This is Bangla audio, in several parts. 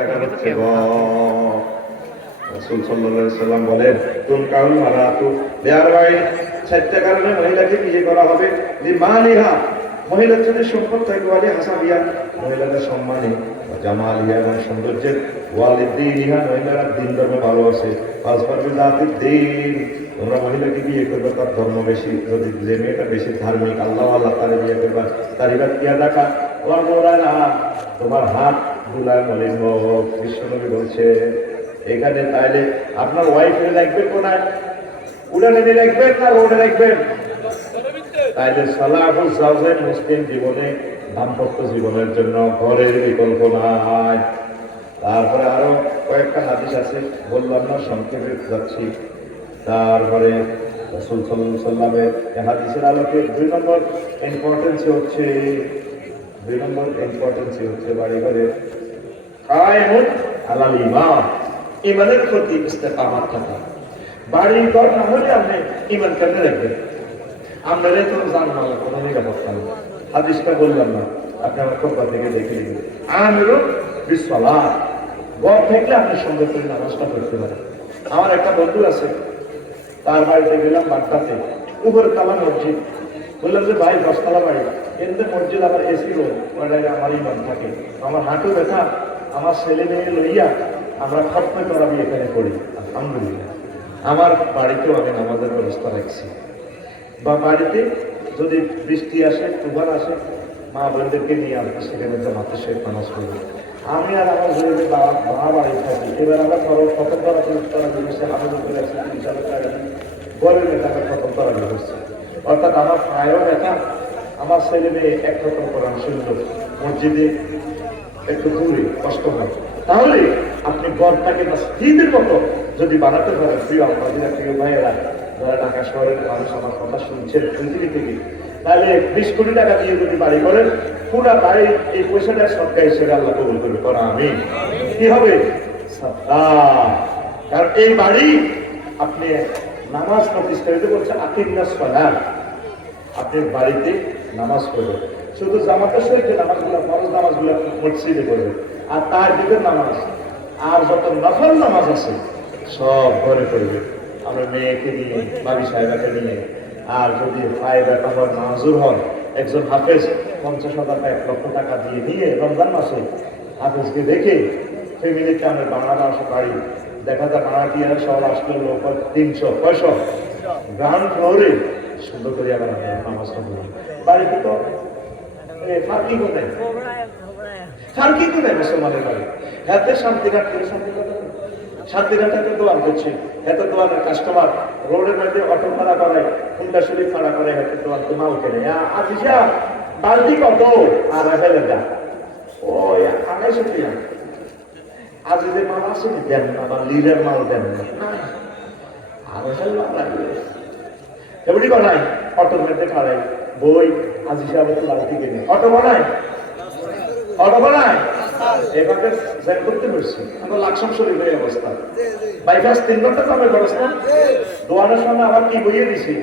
জায়গা হচ্ছে রাসূল সাল্লাল্লাহু আলাইহি সাল্লাম বলেন তুল কাউল মারাতু বিআরবাঈ, চারটা কারণে মহিলাকে বিয়ে করা হবে। লিমালিহা, মহিলার যদি সম্পদ থাকে, ওয়ালি হাসাবিয়া, মহিলাদের সম্মানে, জামালিহা এবং সৌন্দর্যের, ওয়ালিদ্দিনিহা, মহিলারা দিন ধর্মে ভালো আছে, ফাজফারবি জাতিদ দ্বীন, তোমরা মহিলাকে বিয়ে করবে তার ধর্ম বেশি, যদি যে মেয়েটা বেশি ধার্মিক আল্লাহ আল্লাহ তারে বিয়ে করবা, তার ইবাদ কিয়া দেখা ওয়াল মোরানা, তোমার হাত দুলায় মলিন হোক। বিশ্বনবী বলছে এখানে তাইলে আপনার ওয়াইফের রাখবেন কোনায়, উড়ানে রাখবেন না রোডে রাখবেন? তাইলে সালাহুল জাওজাইন মুসলিম জীবনে দাম্পত্য জীবনের জন্য ঘরের বিকল্প নাই। তারপরে আরো কয়েকটা হাদিস আছে, বললাম না সংক্ষেপে যাচ্ছি। তারপরে রাসূল সাল্লাল্লাহু আলাইহি সাল্লামের হাদিসের আলোকে দুই নম্বর ইম্পর্টেন্স হচ্ছে বাড়ি ঘরে কায়েমুন আলাল ঈমান, ঈমানের প্রতি ইস্তেকামাত থাকা। বাড়ি ঘর না হলে আপনি ঈমান কেমনে রাখবেন? আমরা তো জানমাল কোনো নিরাপত্তা নেই। হাদিসটা বললাম না, আপনি আমার খোপা থেকে দেখে নেবেন। আমিরু বিসসালাহ, ঘর থাকলে আপনি সঙ্গে করে নামাজটা পড়তে পারেন। আমার একটা বন্ধু আছে, তার বাড়িতে গেলাম বাড্ডাতে, উপরে তালা মসজিদ। বললাম যে ভাই 10 তলা বাড়ি, এমনি মসজিদ আমার এসি রুম, ওই আমার ইমাম থাকে। আমার হাঁটু ব্যথা, আমার ছেলে মেয়ে লইয়া আমরা খতমে করাবি এখানে পড়ি। আলহামদুলিল্লাহ আমার বাড়িতেও আমি নামাজের ব্যবস্থা রাখছি। বা বাড়িতে যদি বৃষ্টি আসে, তুফান আসে, মা বোনদেরকে নিয়ে আসবে, সেখানে জামাতে শেখ নামাজ পড়বে। আমি আর আমার ঘরে মা বাড়ি থাকি। এবার আমরা খতম করা জিনিসে আমাদের উপরে আছে 30,000 টাকা ঘরের টাকা খতম করা হচ্ছে। অর্থাৎ আমার পায়েও ব্যথা, আমার ছেলে মেয়ে এক খতম করার সুযোগ, মসজিদে একটু দূরে কষ্ট হয়। তাহলে আপনি ঘরটাকে মসজিদের মতো যদি বানাতে পারেন, প্রিয় আমাদের প্রিয় ভাইয়েরা যারা ঢাকা শহরের মানুষ আমার কথা শুনছেন পৃথিবী থেকে, তাহলে 20 কোটি টাকা দিয়ে যদি বাড়ি করেন, পুরা বাড়ির এই পয়সাটা সরকার হিসেবে আল্লাহ কবুল করবে। করা আমি কি হবে? কারণ এই বাড়ি আপনি নামাজ প্রতিষ্ঠা করছে, আকিমুস সালাত, আপনি বাড়িতে নামাজ পড়বেন। শুধু জামাতের সহিত নামাজগুলো, ফরজ নামাজগুলো মসজিদে পড়বেন, আর তার দিকের নামাজ আর যত নফল নামাজ আছে সব ঘরে পড়বে। আমরা মেয়েকে নিয়ে, বাবি সাহেবাকে নিয়ে, আর যদি পায়ে ব্যথা হন, মাজুর হন, একজন হাফেজ 50,000 টাকা 1 লক্ষ টাকা দিয়ে নিয়ে রমজান মাসে হাফেজকে দেখে ফ্যামিলিতে আমরা বাংলা আসা বাড়ি দেখা যায়, ভাড়াটিয়া শহর আসলে লোক 300-500 গ্রাউন্ড ফ্লোরে সুন্দর করে আবার নামাজটা পড়ি। বাড়িতে তো ফাঁকি কোথায় মুসলমানের বাড়ি। হাতে শান্তিঘাট করে শান্তিঘাট এত দোয়ার করছে, এত দোয়ারের কাস্টমার রোডের মধ্যে অটো ভাড়া করে, হুন্ডা শরীফ ভাড়া করে, হাতে দোয়ার তো মাল কেনে। আজিজা বালতি কত আর ফেলে যা, ওই 250 টাকা। আজিজের মাল আছে দেন না, বা লিডের মাল দেন না, আর এমনি বানায় অটোর মধ্যে খাড়াই বই। আজি সাহেব বালতি কেনে অটো বানায় এভাবে জ্যাম করতে পারছি। আমরা লাকসাম শরীফ এই অবস্থা, বাইপাস 3 ঘন্টা যাবে খরচ না। দোয়ানের সামনে আবার কি বইয়ে দিছি,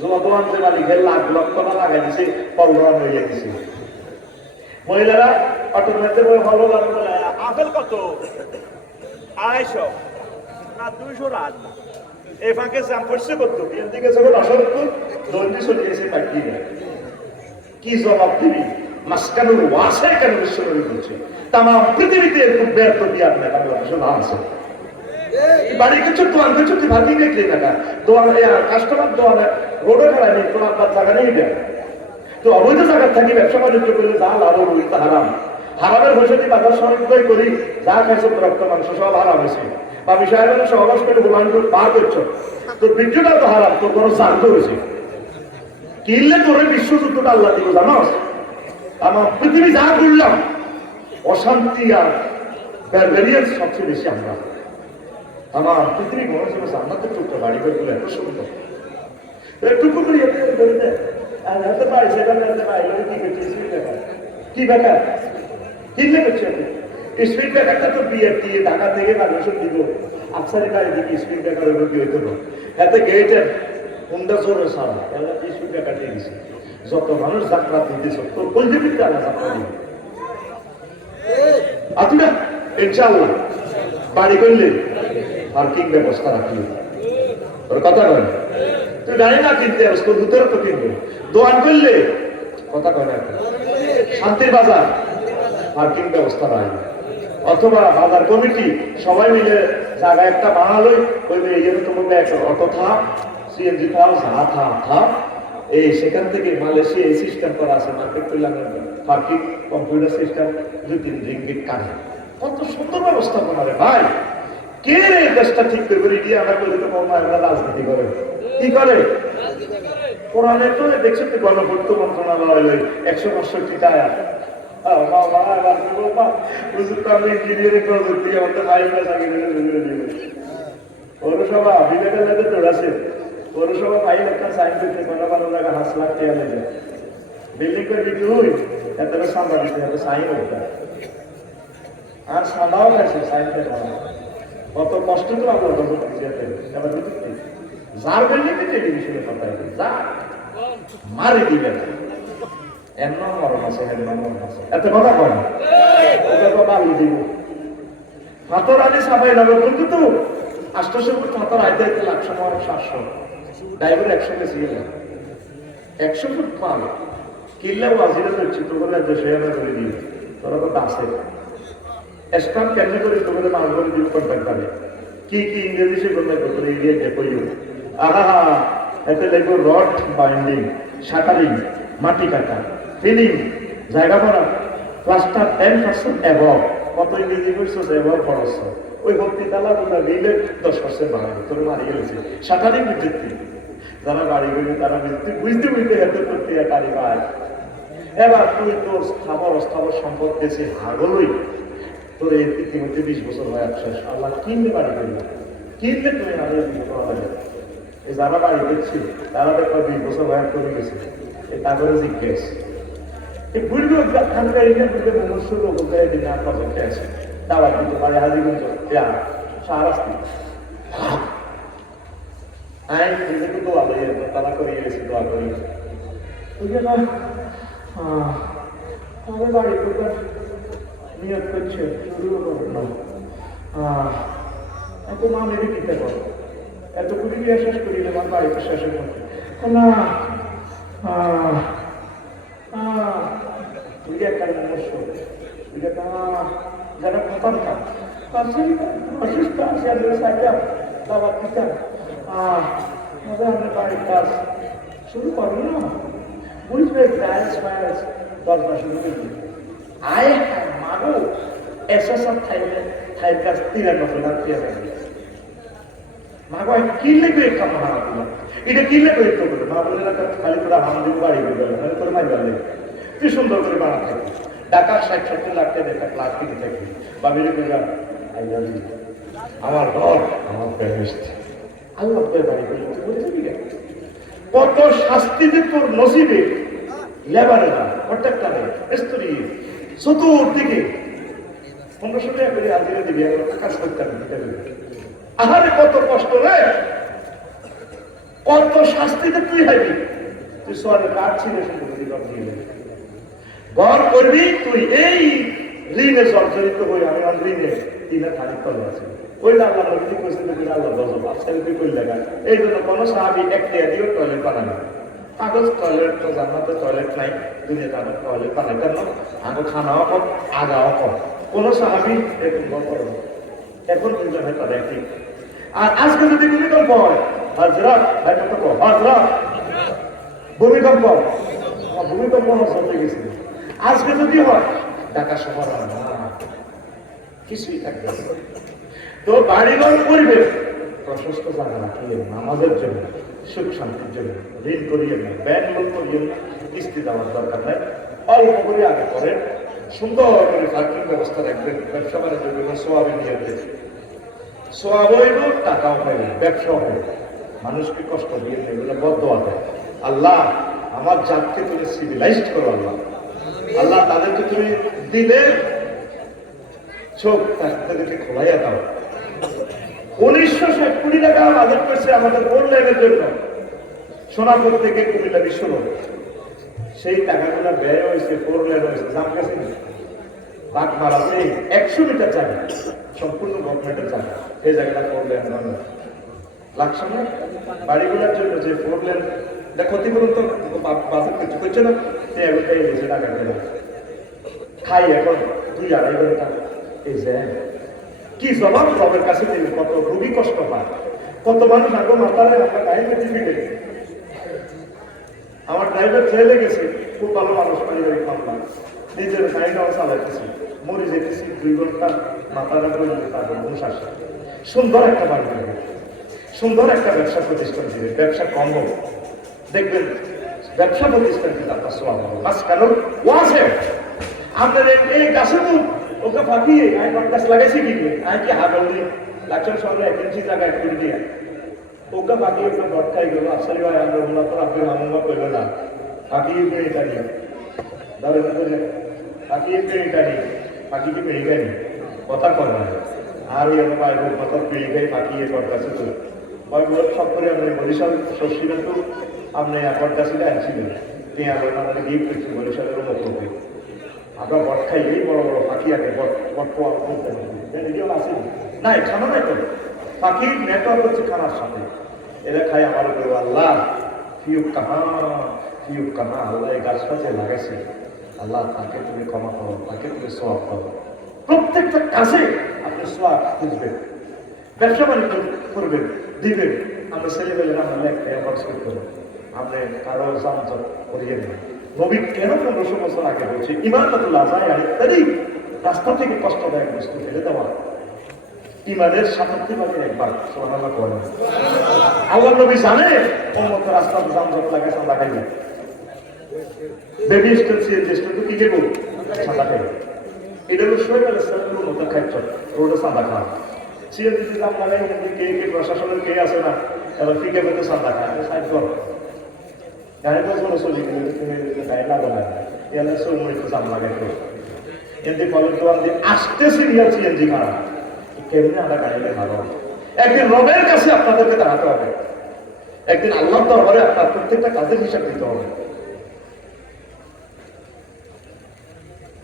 জোয়া দোয়ান যে মালিকের লাখ লক্ষ না লাগাই দিছি, ফল দোয়ান হয়ে গেছি। মহিলারা অটোর মধ্যে বই ফল বলে আপেল কত 250 না 200 রাত। এই ফাঁকে জ্যাম করছে কত, এর দিকে যখন অসত্য জলদি চলে গেছে পাইকি না। কি জবাব দিবি? মাসকানুর ওয়াসে কেন বিশ্বনবী বলছে তাম পৃথিবীতে খুব ব্যর্থ দিয়ে আপনার বাংলাদেশে না আছে। বাড়ি কিছু দোয়ান কিছু কি ভাবি দেখলি টাকা দোয়ান কাস্টমার দোয়ানে রোডে খাড়ায় নেই, তোমার আপনার জায়গা নেই দেয়। তো অবৈধ জায়গার থাকি ব্যবসা বাণিজ্য করলে যা লাভ ওই তা হারাম। হারামের বসে দিয়ে বাজার সরকার করি, যা খাইছো রক্ত মাংস সব হারাম হয়েছে। বা বিষয় সহবাস করে বোলান বার করছো, তোর বীর্যটা তো হারাম, তোর কোনো শান্ত হয়েছে। কিনলে তোর বিশ্বযুদ্ধটা আল্লাহ দিব জানোস। আমার পৃথিবী যা করলাম অশান্তি আর ব্যারিয়ার সবচেয়ে বেশি আমরা। আমার পৃথিবী মনে হচ্ছে জান্নাতের টুকটা বাড়ি করে এত সুন্দর, টুকু করে হাতে পাই সেখানে হাতে পাই কি করছে স্পিড ব্রেকার। কি ব্যাপার কিনলে করছে স্পিড ব্রেকারটা তো বিয়ে দিয়ে ঢাকা থেকে বাংলাদেশ দিব আফসারি গাড়ি দিকে স্পিড ব্রেকার হইল কি হইতো না। এতে গেটের হুন্ডা জোরে সারা স্পিড ব্রেকার দিয়ে দিছে। যত মানুষ যাত্রা দিতেছ তোর কলজে দিতে আলা যাত্রা দিবে। আতুরা ইনশাআল্লাহ বাড়ি করলে পার্কিং ব্যবস্থা রাখলি ওর কথা কয় তুই জানি না কিনতে আসতো ভিতরে তো কিনবো দোয়ান করলে কথা কয় না শান্তির বাজার পার্কিং ব্যবস্থা নাই অথবা বাজার কমিটি সবাই মিলে জায়গা একটা বানালোই বলবে এই জন্য তোমাকে একটা অটো থাক সিএনজি থাক যা থাক এই সেখান থেকে মালয়েশিয়া এই সিস্টেম করা আছে মার্কেট করলাম পার্কিং কম্পিউটার সিস্টেম 2-3 রিঙ্গিট কাটে কত সুন্দর ব্যবস্থাপনা রে ভাই কে এই দেশটা ঠিক করবে গিয়ে আমরা বলি তো আমরা রাজনীতি করে কি করে কোরআনে তো দেখছো তো গণপূর্ত মন্ত্রণালয় 165 টাকা পৌরসভা বিবেকের লাগে দৌড়াছে পৌরসভা ভাই একটা সাইন দিতে কোনো জায়গা হাস লাখ টাকা লেগে বিল্ডিং করে বিক্রি হই এত সাম্বা দিতে এত সাইন হইতা আর সাদাও গেছে সাইনটা কত কষ্ট তো আমরা এবার যার বিল্ডিং টেলিভিশনে কথা যা মারি দিবে এমন মরণ আছে এত কথা কয় না ওটা তো বাড়ি দিব হাতর আনি সাবাই যাবে কিন্তু তো 800 ফুট হাতর আইতে আইতে 100-700 ড্রাইভার 100 বেশি গেল 100 ফুট পাল কিল্লা ওয়াজিরা হচ্ছে তো বলে 200 করে দিই তোরা তো আছে স্টাম্প কেমনি করে তো বলে মাল করে দিই কন্ট্যাক্ট করে কি কি ইংরেজি সে বলতে করে গিয়ে কইও আহা এতে লাগবে রড বাইন্ডিং শাটারিং মাটি কাটা ফিলিং জায়গা ভরা প্লাস্টার 10% অ্যাবভ কত ইংরেজি করছো অ্যাবভ খরচ ওই ভক্তি তালা তোমরা দিলে 10% বাড়াবে তোর মারিয়ে গেছে শাটারিং বিদ্যুৎ যারা বাড়ি গেলে তারা বিদ্যুৎ বুঝতে হাতে করতে গাড়ি পায় এবার তুই তোর স্থাবর সম্পদ পেয়েছে হাগলই তোর এর ইতিমধ্যে 20 বছর হয়ে আসছে আল্লাহ কিনলে বাড়ি করবে কিনলে তুমি আগে এই যারা বাড়ি করছি তারা দেখো 20 বছর হয়ে করে গেছে এই তারপরে জিজ্ঞেস এই বুড়িগুলো খানকার এরিয়া বুঝতে মনুষ্য লোকের দিনে আর প্রজেক্টে আছে দাওয়াত দিতে পারে হাজিগঞ্জ সারাস্তি আইন নিজেকে দোয়া লইয়ে তারা করিয়ে গেছে দোয়া করিয়ে ওই জন্য আমাদের বাড়ি করবার নিয়োগ করছে শুরু করবে না এত মা মেরে কিনতে পারো এত কুড়ি দিয়ে শেষ করিলে আমার বাড়িতে শেষের মধ্যে না তুই একটা মনুষ্য তুই যারা খতম কাজ অসুস্থ আছে আমি সাইতাম বাবা দিতাম আমাদের বাড়ির কাজ শুরু করবো না বুঝবে টাইলস ফাইলস 10 মাস শুরু করবি আয় মাগো এসব থাইর কাজ 93 লাখ টাকা মাগো কি লেগে কাপড় দিল এটা কি লেগে তো করে মা বলে খালি তোরা আমাদের বাড়ি করে গেল মানে তোর মাই গেলে তুই সুন্দর করে বানা থাকবি টাকা 60-70 লাখ টাকা একটা প্লাস্টিক থাকবি বাবিরে কইরা আই লাভ ইউ আমার ঘর আমার প্রেমিস্ট আল্লাহ তোর বাড়ি করে বলতে কি কত শাস্তি যে তোর নসিবে লেবারে না প্রত্যেকটা স্ত্রী চতুর্দিকে 1500 টাকা করে আজকে দিবি আকাশ করতে আহারে কত কষ্ট রে কত শাস্তিতে তুই হাইবি তুই সোয়ারে কাজ ছিল ঘর করবি তুই এই ঋণে জর্জরিত হয়ে আমি ঋণে তিনে থাকি করে আছি ওই আল্লাহ নবী কইছিল যে আল্লাহ গজব আছে তুই কই লাগা এই জন্য কোন সাহাবী একটা দিও টয়লেট বানানো কাগজ টয়লেট তো জান্নাতে টয়লেট নাই দুনিয়াতে আমার টয়লেট বানাই কেন আগে খানাও কম আগাও কম কোন সাহাবী এরকম করে এখন কিন্তু হয়তো দেখি আর আজকে যদি ভূমিকম্প হয় হাজরাত হাজরাত ভূমিকম্প চলতে গেছিল আজকে যদি হয় ঢাকা শহর কিছুই থাকবে তো বাড়িঘর পরিবেশ প্রশস্ত জায়গা রাখিয়ে নামাজের জন্য সুখ শান্তির জন্য ঋণ করিয়ে না ব্যাংক লোন করিয়ে না কিস্তি দেওয়ার দরকার নেই অল্প করে আগে করেন সুন্দর করে পার্কিং ব্যবস্থা রাখবেন ব্যবসা বাণিজ্য করবেন সোয়াবে নিয়ে সোয়াব হইব টাকাও পাইব ব্যবসাও পাইব মানুষকে কষ্ট দিয়ে এগুলো বদদোয়া দেয় আল্লাহ আমার জাতকে তুমি সিভিলাইজড করো আল্লাহ আল্লাহ তাদেরকে তুমি দিলে চোখ তাদেরকে খোলাইয়া দাও 1960 কোটি টাকা বাজেট করছে আমাদের ফোর লাইনের জন্য সোনাপুর থেকে কুমিল্লা বিশ্বরোড সেই টাকাগুলো ব্যয় হয়েছে ফোর লাইন হয়েছে দাম গেছে বাগমারাতে 100 মিটার জায়গা সম্পূর্ণ গভর্নমেন্টের জায়গা, এই জায়গাটা 4 লেন বানানো লাগছে না। বাড়িগুলোর জন্য যে 4 লেন ক্ষতিপূরণ তো বাজার কিছু করছে না, এই বুঝে টাকা দেবে খাই এখন 2-2.5 ঘন্টা। এই যে কি জবাব রবের কাছে দিলে, কত রোগী কষ্ট পায়, কত মানুষ আগে মাতালে আমরা টাইমে টিভিতে। আমার ড্রাইভার জেলে গেছে, খুব ভালো মানুষ, পারিবারিক মামলা, নিজের গাড়িটাও চালাইতেছি, মরে যেতেছি 2 ঘন্টা মাথাটা করে তারপর ঘুষ আসে। সুন্দর একটা বাড়ি দেবে, সুন্দর একটা ব্যবসা প্রতিষ্ঠান দিবে, ব্যবসা কম হোক, দেখবেন ব্যবসা প্রতিষ্ঠান দিলে আপনার সোয়াব হবে। বাস কেন ওয়াছে আপনার এই গাছে তো ওকে ফাঁকিয়ে আমি গাছ লাগাইছি কি আমি কি হাগলি লাকসাম শহরে 1 ইঞ্চি জায়গায় করে দিয়ে ওকে ফাঁকিয়ে ওকে ভট খাই গেল। আসলে ভাই আমরা ওগুলো তো আপনি হামুমা করবে না, ফাঁকিয়ে পেয়ে এটা নিয়ে ধরে ফাঁকিয়ে পেয়ে এটা নিয়ে ফাঁকিকে পেয়ে গেনি কথা কর না। আর ওই আমার বাইরে কথা পেয়ে গাই ফাঁকিয়ে ভট গাছে তো সব করে আপনি বরিশাল শশীরা তো আপনি ভট গাছে আনছিলেন পেঁয়াজ আমাদের গিয়ে করছি বরিশালের মতো হবে। আমরা বট খাই এই বড় বড় পাখি আগে বট পোয়া বলতে আছে না, খানা নাই তো পাখির নেটওয়ার্ক হচ্ছে খানার সাথে, এরা খাই আমার উপরে আল্লাহ ফিউক কাহা আল্লাহ এই গাছ গাছে লাগাইছে, আল্লাহ তাকে তুমি ক্ষমা করো, তাকে তুমি সোয়াব করো। প্রত্যেকটা কাজে আপনি সোয়াব খুঁজবেন, ব্যবসা বাণিজ্য করবেন, দিবেন। আমরা ছেলেবেলের আমরা লেখতে খরচ করতে হবে, আপনি কারো যানজট করিয়ে নেবেন। নবী কেন 1500 বছর আগে বলছে ইমানাতুল্লাহ যায় ইত্যাদি রাস্তা থেকে কষ্টদায়ক বস্তু ফেলে দেওয়া ইমানের 77 ভাগে একবার সুবহানাল্লাহ বলেন। আল্লাহ নবী জানে উম্মত রাস্তাতে যানজট লাগে, চাঁদা খাইবে, বেবি স্টেশন স্টেশন তো কি দেবো চাঁদা খাইবে, এটা হলো শোয়েব আলাইহিস সালামের মতো খাইছ রোডে চাঁদা খাওয়া। সিএনজি দাম লাগাই কে প্রশাসনের কে আছে না, এবার ফিকে পেতে চাঁদা খায় সাইড করো গাড়ি বছর চলি গাড়ি লাগা লাগে এলে সময় একটু জাম লাগাই তো এমনি কলেজ দোয়ার দিয়ে আসতেছি রিয়াল সিএনজি খারাপ কেমনি আমরা গাড়িতে ভালো। একদিন রবের কাছে আপনাদেরকে দাঁড়াতে হবে, একদিন আল্লাহ দরবারে আপনার প্রত্যেকটা কাজের হিসাব দিতে হবে।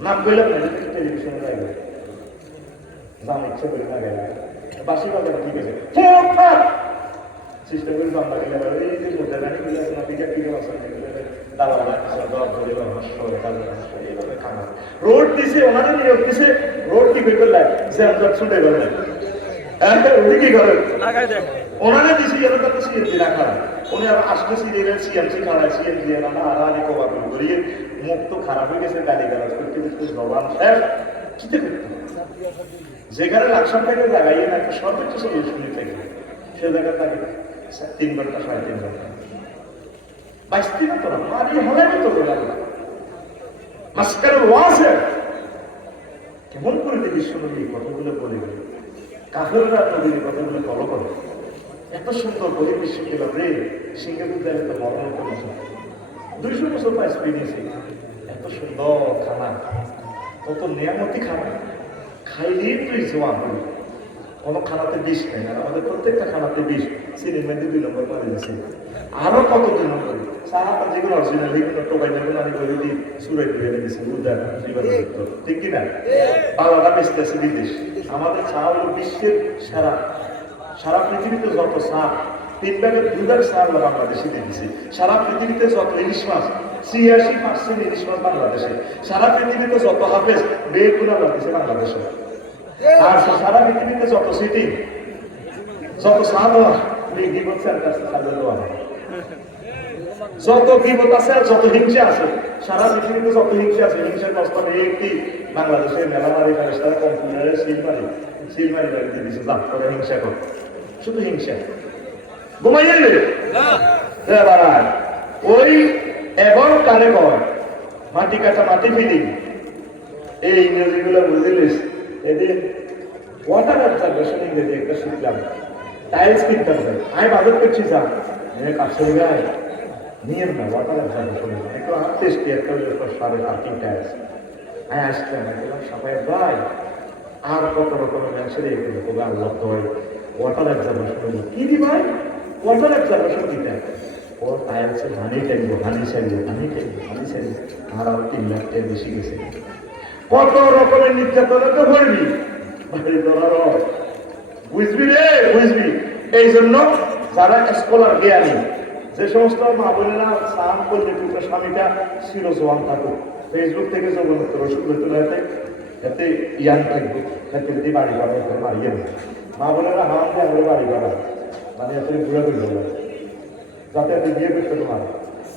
নাম কইলাম না টেলিভিশনে যাইবে জাম ইচ্ছা করে না গেলে বাসি বাজার ঠিক আছে সিস্টেম করে জাম লাগে এই যে মধ্যে গাড়ি গুলো আছে না পিজা কিলো আছে রোড দিছে ওনারা নিয়োগ দিছে, রোড কি করলে ছুটে গেলেন কি করেন ওনারা দিছি এলাকাতে সিএনজি রাখা, উনি আবার আসতেছি সিএমসি খাড়ায় সিএনজি না আড়াআড়ি কবাবল করিয়ে মুখ তো খারাপ হয়ে গেছে, গালি গালাজ করতে করতে জবান শেষ কিতে করতে যেখানে লাকসাম থেকে লাগাইয়ে না একটা সর্বোচ্চ সলিউশন থেকে সে জায়গা তাকে 3 ঘন্টা 3.5 ঘন্টা বাইশটি না তোরা মারি হলে তো মাস্কার ওয়াজে কেমন করে বিশ্বনবী কথাগুলো বলে কাফেররা নবীর কথাগুলো ফলো করে। এত সুন্দর বলি বিশ্ব গেল রে সিঙ্গাপুর যাবে তো মরণ তো 200 বছর পাইস পেয়েছি, এত সুন্দর খানা, কত নিয়ামতি খানা, খাইলেই তুই জোয়ান হবি। কোনো খানাতে বিষ নেই, আর আমাদের প্রত্যেকটা খানাতে বিষ, চিনির মধ্যে 2 নম্বর করে দিয়েছে, আরো কত 2 নম্বর চাহাটা যেগুলো অরিজিনাল এগুলো টোকাই যেগুলো আমি করে দিই সুরে ঘুরে দিয়েছি উদার ঠিক কিনা বাংলাটা বেচতেছে বিদেশ। আমাদের চা হলো বিশ্বের সারা পৃথিবীতে যত চা 3 ভাগের 2 ভাগ চা আমরা বাংলাদেশে দিয়েছি। সারা পৃথিবীতে যত ইলিশ মাছ 86% ইলিশ মাছ বাংলাদেশে, সারা পৃথিবীতে যত হাফেজ বেগুনা লাগতেছে বাংলাদেশে, আর সারা পৃথিবীতে যত সিটি যত সাদা গিবত সেন্টার সাজা দেওয়া হয়, যত গিবত আছে যত হিংসা আছে সারা পৃথিবীতে যত হিংসা আছে, হিংসার প্রস্তাব একটি বাংলাদেশের মেলামারি ফেরেশতারা কম্পিউটারে সিলমারি বাড়িতে দিচ্ছে দাম করে হিংসা করে, শুধু হিংসা ঘুমাই যাবে ওই এবং কানে কর মাটি কাটা মাটি ফিলি এই ইংরেজিগুলো বুঝিলিস। এদিন ওয়াটার অবজারভেশন ইংরেজি একটা শিখলাম, টাইলস কিনতে হবে, আমি বাজার করছি যা কাছে গায়ে নিয়ে না ওয়াটার অবজারভেশন একটু টেস্টি একটা 3.5 টাইলস আমি আসলাম সবাই ভাই আর কত রকমের মানুষের এগুলো তবে আল্লাহ হয় ওয়াটার অবজারভেশন কি দি ভাই ওয়াটার অবজারভেশন দিতে ও টাইলসে হানি চাইব আর আরো 3 লাখ টাকা বেশি গেছে। কত রকমের নির্যাতনে তো করবি, বুঝবি রে, বুঝবি। এই জন্য যারা স্কলার জ্ঞানী, যে সমস্ত মা বোনেরা স্নান করলে টুকরা স্বামীটা ছিল জোয়ান থাকুক, ফেসবুক থেকে জগন্নাথ রসুন ভেতরে এতে ইয়ান থাকবে, এতে বাড়ি করা এতে মারিয়ে নেই। মা বোনেরা হাম দিয়ে আমরা বাড়ি করা, মানে এত বুড়া করে দেবো যাতে এতে বিয়ে করতে পারে।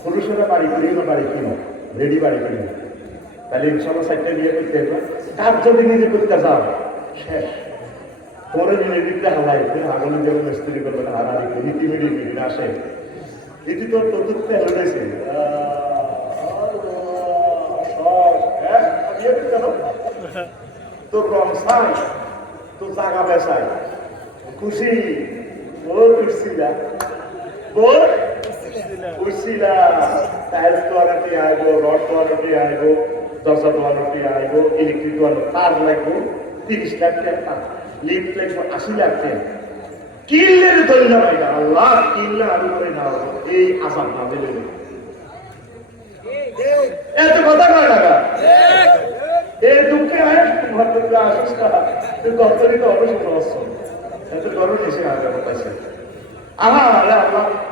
পুরুষেরা বাড়ি করিও না, বাড়ি কিনো, রেডি বাড়ি করি না, তাহলে ইনশাল্লাহ সাইডটা বিয়ে করতে হবে। কাজ যদি নিজে করতে যাও শেষ, তোমার নিজের দিকটা হালাই আগুনে যেমন মিস্ত্রি করবে না, হারারি নীতি মিডিয়ে আসে ইতি তোর তথ্য হয়েছে তোর রং চাই, তোর জাগা বেসাই খুশি ওর করছিলা, ওর করছিলা টাইলস দোয়ানোটি আইবো, রড দোয়ানোটি আইবো, দরজা দোয়ানোটি আইবো, ইলেকট্রিক দোয়ানো তার লাগবো 30 লাখ টাকা, লিফট লাগবো 80 লাখ টাকা। কিনলে ধরে না ভাই, আল্লাহ কিনলে আলু করে না এই আসাম না দিলে এত কথা কয় টাকা এই দুঃখে হয় ঘর থেকে আসিস না, তুই গর্তরিত হবে সমস্যা এত গরম এসে আগে পাইছে। আহা আল্লাহ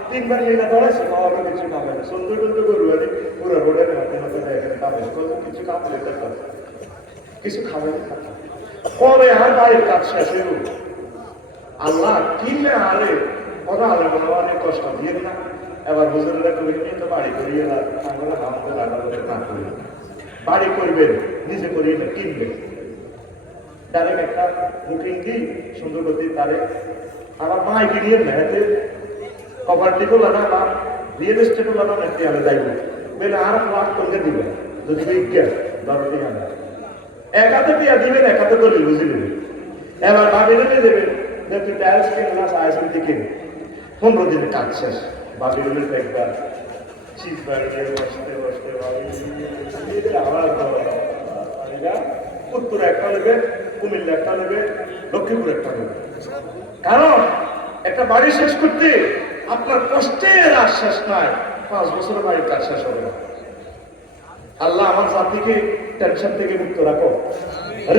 3 বার লিখা ধরেছে, বাবা কিছু কামে না, সুন্দর সুন্দর গরু আনি পুরো রোডের হাতে হাতে দেখেন কামে কিছু কাম লেতে কিছু খাবে পরে আর বাড়ির কাজ শেষ হইব। আল্লাহ কিনলে আরে কথা আলে বলা অনেক কষ্ট দিয়ে না। এবার হুজুরেরা কবি নিয়ে তো বাড়ি করিয়ে না, আমরা হামতে লাগাতে না করি, বাড়ি করবেন নিজে করিয়ে না, কিনবেন ডাইরেক্ট একটা বুকিং দিই সুন্দর করে তারে আমার মাই কিনিয়ে না এতে প্রপার্টিও লাগাবা, রিয়েল এস্টেটও লাগানো একটি আলে যাইব বলে আর ফ্লাট করলে দিবেন যদি বিজ্ঞান 12টি আনা এক হাতে টিয়া দিবেন, এক হাতে দলিল বুঝে দেবেন। এবার ভাবি রেখে দেবেন যে তুই টাইলস কিনে না সাইসের দিকে 15 দিনের কাজ শেষ। ভাবি রুলের একবার চিজ বাড়িয়ে বসতে বসতে উত্তর একটা নেবে, কুমিল্লা একটা নেবে, লক্ষ্মীপুর একটা নেবে। কারণ একটা বাড়ি শেষ করতে আপনার কষ্টের আর শেষ নাই, 5 বছরের বাড়ির কাজ শেষ হবে না। আল্লাহ আমার জাতিকে টেনশন থেকে মুক্ত রাখো,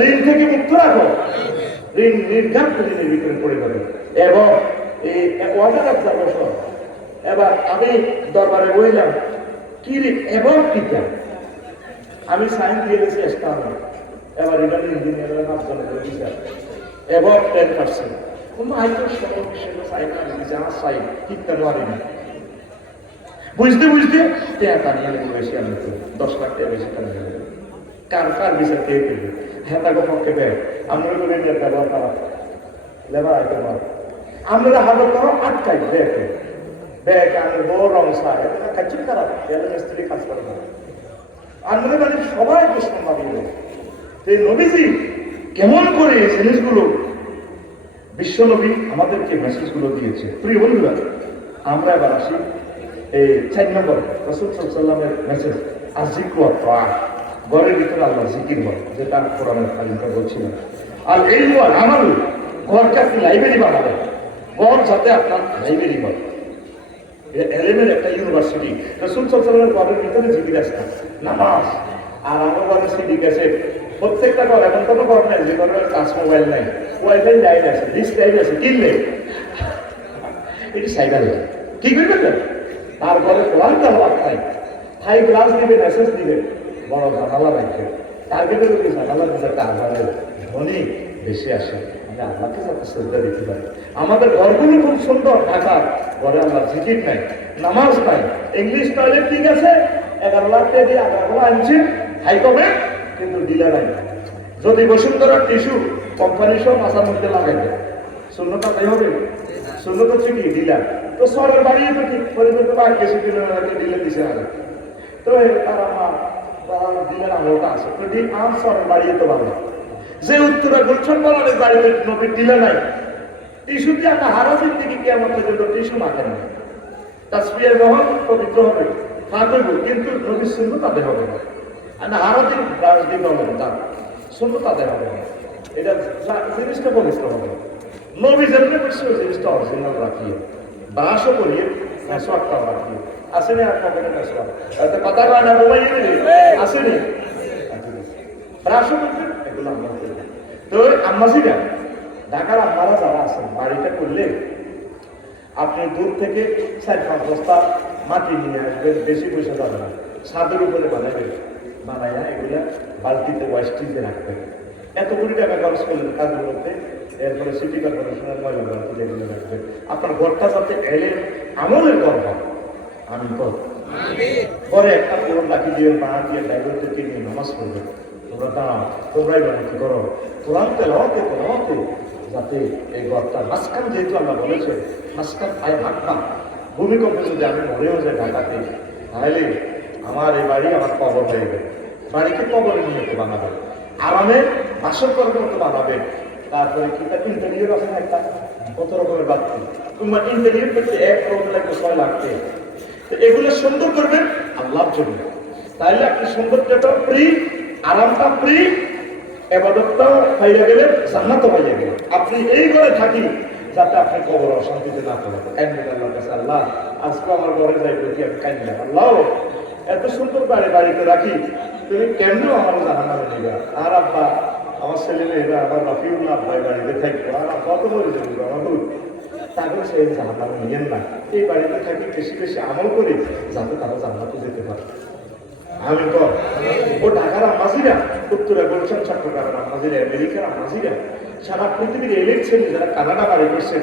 ঋণ থেকে মুক্ত রাখো, ঋণ নির্ঘাত ঋণের ভিতরে পড়ে যাবে। এবং এই বছর এবার আমি দরবারে বললাম কি রে এবং কিটা আমি সাইন দিয়ে গেছি এস্টার, এবার এটা ইঞ্জিনিয়ারের মাধ্যমে বিচার এবং 10% কোনো আইটেম সকল বিষয়ে সাইন আমি যা সাইন কিনতে পারিনি বুঝতে বুঝতে টাকা নিয়ে বেশি আমি 10 লাখ টাকা বেশি টাকা কার কার বিচার কে পেলে হ্যাঁ তাকে পক্ষে দেয় আমরা বলে নিয়ে ব্যবহার করা লেবার আইটেম আমরা হাজার করো 8 টাইপ দেখে ব্যাগ আমি বড় রং সার এটা কাছে খারাপ এলে মিস্ত্রি কাজ করে না আমরা মানে সবাই দুশ্মন ভাবিয়ে এই নবীজি কেমন করে এই জিনিসগুলো বিশ্বনবী আমাদেরকে মেসেজগুলো দিয়েছে। প্রিয় বন্ধুরা আমরা এবার আসি এই 4 নম্বর রাসূল সাল্লাল্লাহু আলাইহি ওয়াসাল্লামের মেসেজ আজিকু ওয়া ঘরের ভিতরে আল্লাহ জিকির বলে, যেটা কোরআনের আলোচনা বলছিলাম। আর এই ওয়াল আমাল ঘরকে আপনি লাইব্রেরি বানাবেন, ঘর যাতে আপনার লাইব্রেরি হয়, এলেমের একটা ইউনিভার্সিটি। রাসূল সাল্লাল্লাহু আলাইহি ওয়াসাল্লামের ঘরের ভিতরে জিকির আছে, নামাজ। আর আমার ঘরে সিডি ক্যাসেট প্রত্যেকটা ঘর, এখন কোনো ঘর নাই যে ঘরে টাচ মোবাইল নাই, ওয়াইফাই লাইন আছে, ডিস্ক লাইন আছে, কিনলে এটি সাইকেল কি করবেন তার ঘরে কোরআন তেলাওয়াত নাই, হাই ক্লাস দিবে, মেসেজ দিবে, বড় জানালা রাখবে, তার ভিতরে কি জানালা দিতে তার ঘরে ধ্বনি বেশি আসে, আমি আল্লাহকে যাতে শ্রদ্ধা দিতে পারি। আমাদের ঘরগুলো খুব সুন্দর, ঢাকা ঘরে আমরা জিকির নাই, নামাজ নাই, ইংলিশ টয়লেট ঠিক আছে, 11 লাখ টাকা দিয়ে 11 আনছে হাইকমে, কিন্তু ডিলা নাই। যদি বসুন্ধরা টিস্যু কোম্পানি সব মাথার মধ্যে লাগাইবে শূন্যতা তাই হবে, শূন্যতা হচ্ছে কি ডিলা। তো সরের বাড়িয়ে তো ঠিক পরিবর্তে বাড়ি গেছে ডিলে দিছে আগে, তো তারা ডিলের আলোটা আছে, তো ডিল আর সরের বাড়িয়ে তো ভালো। যে উত্তরে গুলশন বলারের বাড়িতে নবীর ডিলে নাই, টিস্যু দিয়ে একটা হারাজির দিকে কি আমার পর্যন্ত টিস্যু মাখে না, তাসবিহ গ্রহণ পবিত্র হবে থাকবে, কিন্তু নবীর শূন্য তাদের হবে না। আর হারাজির ব্রাশ দিতে হবে না, শূন্য তাদের হবে না। এটা জিনিসটা পবিত্র হবে। নবী যেমনি করছে ওই জিনিসটা অরিজিনাল রাখিয়ে, বাসও করিয়ে মেসোয়াকটাও রাখিয়ে আসেনি। আর পকেটে মেসোয়াক কথা কয় না মোবাইল আসেনি, ব্রাশও করবেন, এগুলো আমরা করবো। তো আম্মাজিরা, ঢাকার আম্মারা যারা আছেন, বাড়িটা করলে আপনি দূর থেকে 4-5 বস্তা মাটি নিয়ে আসবেন, বেশি পয়সা যাবে না, ছাদের উপরে বানাবেন, বানাইয়া এগুলা বালতিতে ওয়াস্টিতে রাখবেন। এত কোটি টাকা খরচ করলেন কাজের মধ্যে, এরপরে সিটি কর্পোরেশনের ময়লা বালতিতে এগুলো রাখবেন। আপনার ঘরটা যাতে এলে আমলের ঘর হয়, আমি তো পরে একটা পুরন রাখি দিয়ে মা দিয়ে ড্রাইভারদেরকে নিয়ে নামাজ পড়বে, তোমরা দাঁড়াও, তোমরাই বানাতে করো, কোরআন তেলাওয়াতে যাতে এই ঘরটা মাঝখান, যেহেতু আমরা বলেছে মাঝখান আয় ভাগবা, ভূমিকম্পে যদি আমি মরেও যাই ঢাকাতে, তাহলে আমার এই বাড়ি আমার কবর হয়ে যাবে। বাড়িকে কবরে নিয়ে বানাবেন, আরামে বাসর করার মতো বানাবেন। তারপরে কি তার ইন্টারভিউ আছে না, একটা কত রকমের বাড়তি, তোমার ইন্টারভিউ করতে 1 করোড় লাগবে, 6 লাখ টাকা। তো এগুলো সুন্দর করবেন আল্লাহর জন্য, তাইলে আপনি সৌন্দর্যটা ফ্রি, আরামটা ফ্রি, এবাদতটা পাইয়া গেলেন, জান্নাতও পাইয়া গেলেন। আপনি এই ঘরে থাকি যাতে আপনি কবর অশান্তিতে না করেন। আল্লাহর কাছে, আল্লাহ আজকে আমার ঘরে যাইবে কি আমি কান্না, আল্লাহ এত সুন্দর বাড়িতে রাখি, তুমি কেন আমার জাহান্নামে নিবা? আর আব্বা আমার ছেলে মেয়েরা, আমার রাফিউল্লাহ ভাই বাড়িতে থাকবো, আর আব্বা তো মরে যাবো আমার, তাদের সেই জাহান্নামে নিয়েন না। এই বাড়িতে থাকি বেশি বেশি আমল করে যাতে তারা জান্নাতে যেতে পারে। আমি তো ও ঢাকার আম্মাজিরা, উত্তরে বলছেন চট্টগ্রামের আম্মাজিরা, আমেরিকার আম্মাজিরা, সারা পৃথিবীর এলিট ছেলে যারা কানাডা বাড়ি করছেন,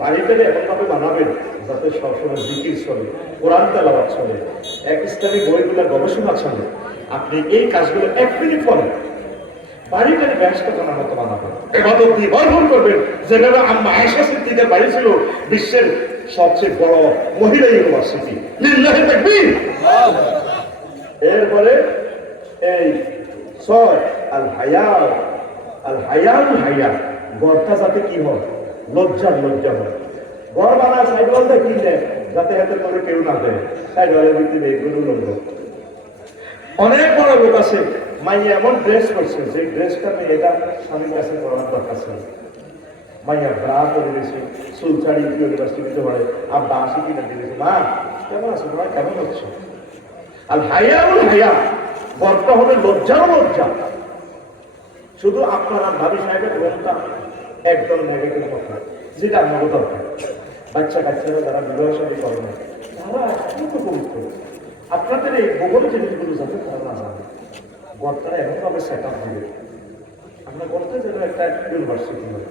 বাড়িটাকে এমনভাবে বানাবেন যাতে সবসময় জিকির চলে, কোরআন তেলাওয়াত চলে, এক ইসলামী বইগুলো গবেষণা চলে। আপনি এই কাজগুলো 1 মিনিট করেন, বাড়িটাকে ব্যস্ততার মতো বানাবেন, এবাদত দিয়ে ভরপুর করবেন। যেভাবে আম্মা আয়েশা সিদ্দিকের বাড়ি ছিল বিশ্বের সবচেয়ে বড় মহিলা ইউনিভার্সিটি, লিল্লাহি তাকবীর। এরপরে এই 6 আল হায়া, ঘরটা যাতে কি হয়, লজ্জা হয়। ঘর বানায় সাইড ওয়ালটা কিনলে যাতে হাতে করে কেউ না দেয়, সাইড ওয়ালের ভিতরে এগুলো লোক। অনেক বড় লোক আছে, মাইয়া এমন ড্রেস করছে যে ড্রেসটা মেয়েটা স্বামীর কাছে করার দরকার ছিল। মাইয়া ব্রা করে দিয়েছে, চুল ছাড়ি ইউনিভার্সিটিতে পড়ে, আব্বা আসি কিনা দিয়েছে, মা কেমন আছে, মা কেমন হচ্ছে? আর হায়া ঘরটা হবে লজ্জা। শুধু আপনার আর ভাবি সাহেবের ঘরটা একদম নেগেটিভ কথা, যেটা আমার দরকার। বাচ্চা কাচ্চারা যারা বিবাহ শাদী করে না, তারা অত্যন্ত পবিত্র। আপনাদের এই গোপন জিনিসগুলো যাতে তারা না জানে, ঘরটা এমনভাবে সেট আপ দিবে, আপনার ঘরটা যেন একটা ইউনিভার্সিটি হয়,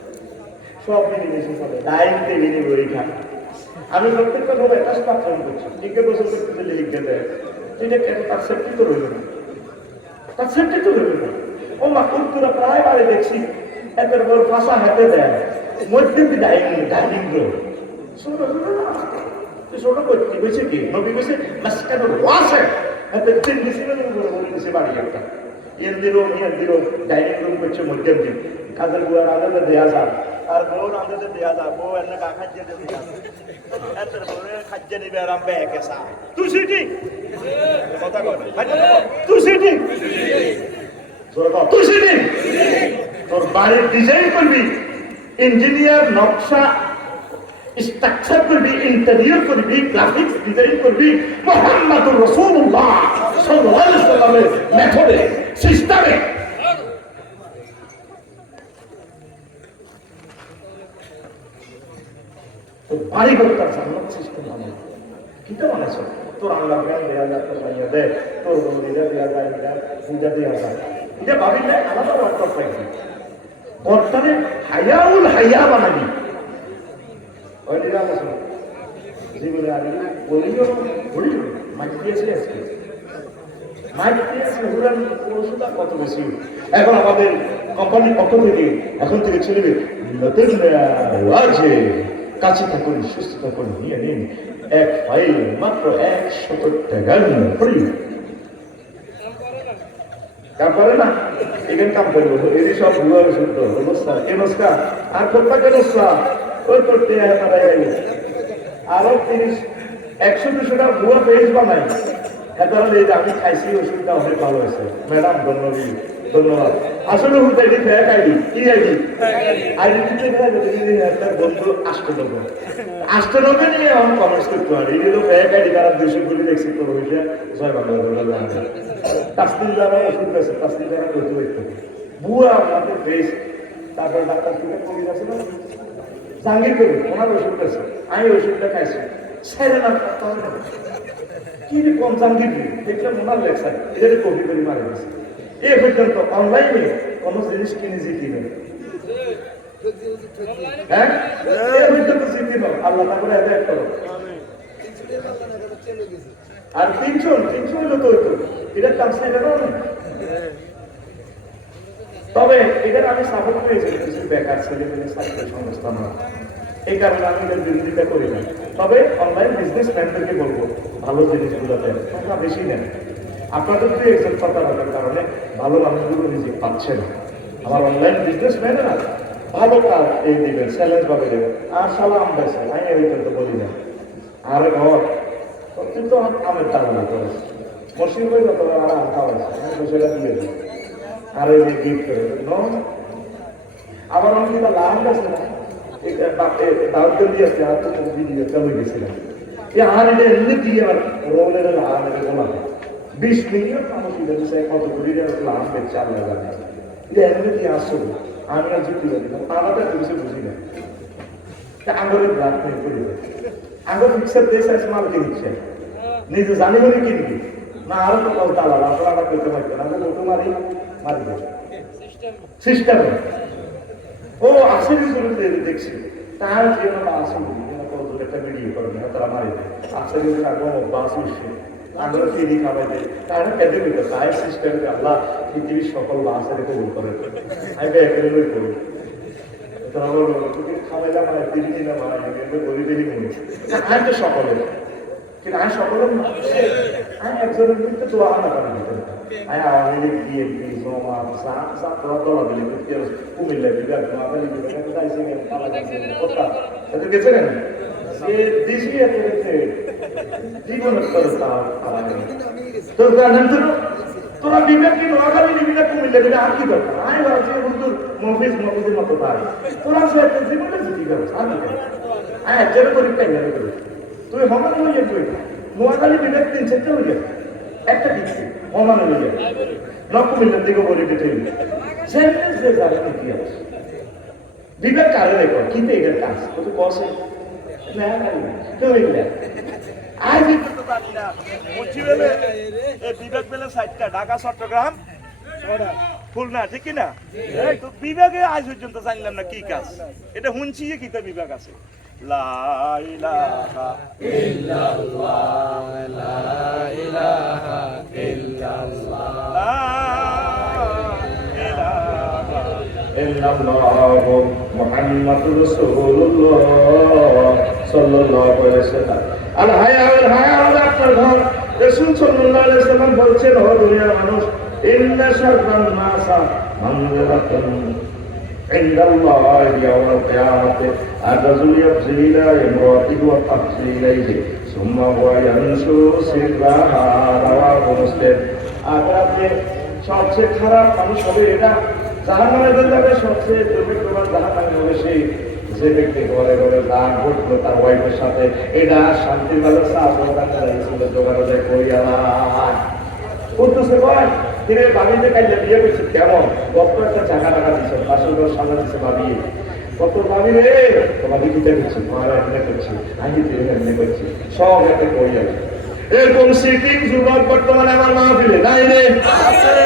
সব মিলিমিশে চলে, ডাইনিং টেবিলে বইটা। আমি প্রত্যেকটা ঘরে একটা স্টাফরুম করছি, লিখে বছর করতে লিখতে দেয়, এটা কেন তার সেফটি তো রইল না, ও মা কুকুরা প্রায় বাড়ি দেখছি একের পর ফাঁসা হাতে দেয়, মধ্যে ডাইনিং রুম ছোট করতে গেছে কি নবী গেছে মাঝখানে ওয়াসে হাতে 3 ডিসিমের উপরে বলে দিয়েছে বাড়ি একটা, এর দিরো ডাইনিং রুম করছে মধ্যে দিন, কাজের বুয়ার আলাদা দেয়া যায়, আর বউর আলাদা দেয়া যায়, বউ এনে গা খাদ্যে দেয়া যায়, এতের বউরে খাদ্যে নিবে আরাম বে কেসা তুই সিটি কথা কর, তুই সিটি তুই সিটি তোর বাড়ির ডিজাইন করবি, ইঞ্জিনিয়ার নকশা স্ট্রাকচার করবি, ইন্টেরিয়র করবি, গ্রাফিক্স ডিজাইন করবি মুহাম্মদুর রাসূলুল্লাহ সাল্লাল্লাহু আলাইহি ওয়াসাল্লামের মেথডে, সিস্টেমে। তো বাড়ি ঘরটার জান্নাত সিস্টেম বানানো, কিটা বানাইছো? তোর আল্লাহ জ্ঞান দেয়া যায়, তোর মাইয়া দেয়, তোর নিজা দেয়া যায়, পূজা দেওয়া যায়, এটা ভাবি নাই আলাদা ওয়ার্ক পাইছি। ঘরটারে হায়া বানাবি, জীবনে আমি বলিও মাইক দিয়েছি আজকে, ওষুধ কত বেশি। এখন আমাদের কোম্পানির পক্ষ থেকে এখন থেকে চলবে কাছে থাকুন, সুস্থ থাকুন, নিয়ে নিন 1 ফাইল মাত্র 100 টাকা ফ্রি। তারপরে না এখানে কাম করবো, এটি সব ভুয়া শুদ্ধ অবস্থা, এ নমস্কার আর কোথা কেন ওই করতে আরো 100-200 টাকা ভুয়া পেজ বানাই, তাহলে আমি খাইছি ওষুধটা অনেক ভালো হয়েছে। ম্যাডাম ধন্যবাদ। আসলে হুদাইটি ফেক আইডি কি আইডি আইডি দিতে গেলে একটা বন্ধু আষ্টনব্বই নিয়ে আমি কমেন্টস করতে পারি এই হলো ফেক আইডি কারা 200 কোটি দেখছি তোর হইছে জয় বাংলা দরকার তাসলিম যারা ওষুধ পেয়েছে তাসলিম যারা করতে দেখতে বুয়া আমাদের ফেস তারপর ডাক্তার থেকে কবি আছে না জাঙ্গির কবি ওনার ওষুধ পেয়েছে আমি ওষুধটা খাইছি ছেড়ে না কি কম জাঙ্গির দেখলাম ওনার লেকচার এদের কবি করে মারা গেছে এ পর্যন্ত অনলাইনে কোন জিনিস কিনে জিতিবে হ্যাঁ এ পর্যন্ত জিতিল আল্লাহ তারপরে এত করো আর 300 হলো তো এটা কামসে গেল না তবে এটার আমি সাপোর্ট পেয়েছি কিছু বেকার ছেলে মেয়ে চাকরির সংস্থান এই কারণে আমি এদের বিরোধিতা করি না তবে অনলাইন বিজনেসম্যানদেরকে বলবো ভালো জিনিসগুলো দেন টাকা বেশি নেন আপনাদের তো একজন প্রতারণার কারণে ভালো মানুষগুলো নিজে পাচ্ছে না আমার অনলাইন বিজনেসম্যানেরা ভালো কাজ এই দিবেন চ্যালেঞ্জ ভাবে দেবেন আর সালাম বেছে আমি এই পর্যন্ত বলি না আর ঘর কিন্তু আমের টাকা করে মসির হয়ে যত আর আম খাওয়া সেটা দিয়ে দেবো আর ওই যে গিফট করে আবার আমি লাভ আছে না দাওয়াত দিয়ে আসছে আর তো ভিডিও চলে গেছিলাম আর এটা এমনি দিয়ে আবার রোলের লাভ বলা 20 মিলিয়ন মানুষ কত কোটি লাভ পেয়েছে আল্লাহ জানে এটা এমনি দিয়ে আসল আমি আর যুক্তি দিলাম আলাদা কিছু বুঝি না আঙ্গরের ব্লাড নেই করে আঙ্গর ফিক্সার দেশ আছে মাল কিনছে নিজে জানি বলে কিনবি না আরো তো কত আলাদা আপনারা করতে পারবেন আমরা কত মারি দেবে সিস্টেমে ও আসল দেখছি তার জীবন আসল একটা ভিডিও করবে তারা মারি দেয় আসল বাস উঠছে আমরা ফিরি খাওয়াই দেয় তারা কেঁদে দিত তাই সিস্টেমকে আল্লাহ পৃথিবীর সকল বাসের কবুল করে আমি একেবারে করি তারা বলবো তুমি খাওয়াইলা মারা দিবি না মারা গরিবেরই মনে আমি তো সকলের কিন্তু আমি সকলের আমি একজনের বিরুদ্ধে তো আনা করা দিতে আমি আওয়ামী লীগ বিএনপি জমা দলা দিলে কুমিল্লা বিভাগ নোয়াখালী বিভাগ কথা এত গেছে কেন সে দেশই এত গেছে জীবনের তোরা বিভাগ কি নোয়াখালী নিবি না কুমিল্লা দিলে আর কি দরকার আমি ভাবছি হুজুর মফিজের মতো তাই তোরা সে একটা জীবনে জিতি গেল আমি একজনের পরীক্ষা গেলে তুই সমান হয়ে যেত নোয়াখালী বিভাগ 3-4টা হয়ে যাবে একটা দিচ্ছি সমান হয়ে যাবে নকুমিল্লার দিকে বলে দিতে বিবেক কারে রেখো কিন্তু এটার কাজ কত বসে বিবেক পেলে 4টা ঢাকা চট্টগ্রাম খুলনা ঠিক কিনা বিভাগে আজ পর্যন্ত জানলাম না কি কাজ এটা শুনছি কি তো বিভাগ আছে লা ইলাহা ইল্লাল্লাহ লা ইলাহা ইল্লাল্লাহ লা ইলাহা ইল্লাল্লাহ মুহাম্মাদুর রাসূলুল্লাহ সাল্লাল্লাহু আলাইহি ওয়াসাল্লাম আল হায়া আপনার ঘর রাসূল সাল্লাল্লাহু আলাইহি ওয়াসাল্লাম বলছেন ও দুনিয়ার মানুষ ইন্না শাররান নাসা মানজারাতুন عند الله يوم القيامة الرجل يفزي إلى امرأته وتفزي إليه ثم هو ينشر سرها رواه مسلم আখেরাতে সবচেয়ে খারাপ মানুষ হবে এটা জাহান্নামে যাবে সবচেয়ে দুর্ভাগ্যবান জাহান্নামে হবে সেই যে ব্যক্তি ঘরে ঘরে রাগ ঘটলো তার ওয়াইফের সাথে এটা শান্তির ব্যবস্থা আপনার যোগাযোগ করিয়া করতেছে বল তিনি বাড়িতে কাজে বিয়ে করছে কেমন কত একটা চাকা টাকা দিচ্ছে 500 সামনে দিচ্ছে ভাবি কত ভাবি রে তোমার দিকে দিচ্ছে তোমার এমনি করছি আমি এমনি করছি সব একটা কই যাবে এরকম সিটিং যুবক বর্তমানে আমার মাহফিলে নাই রে আছে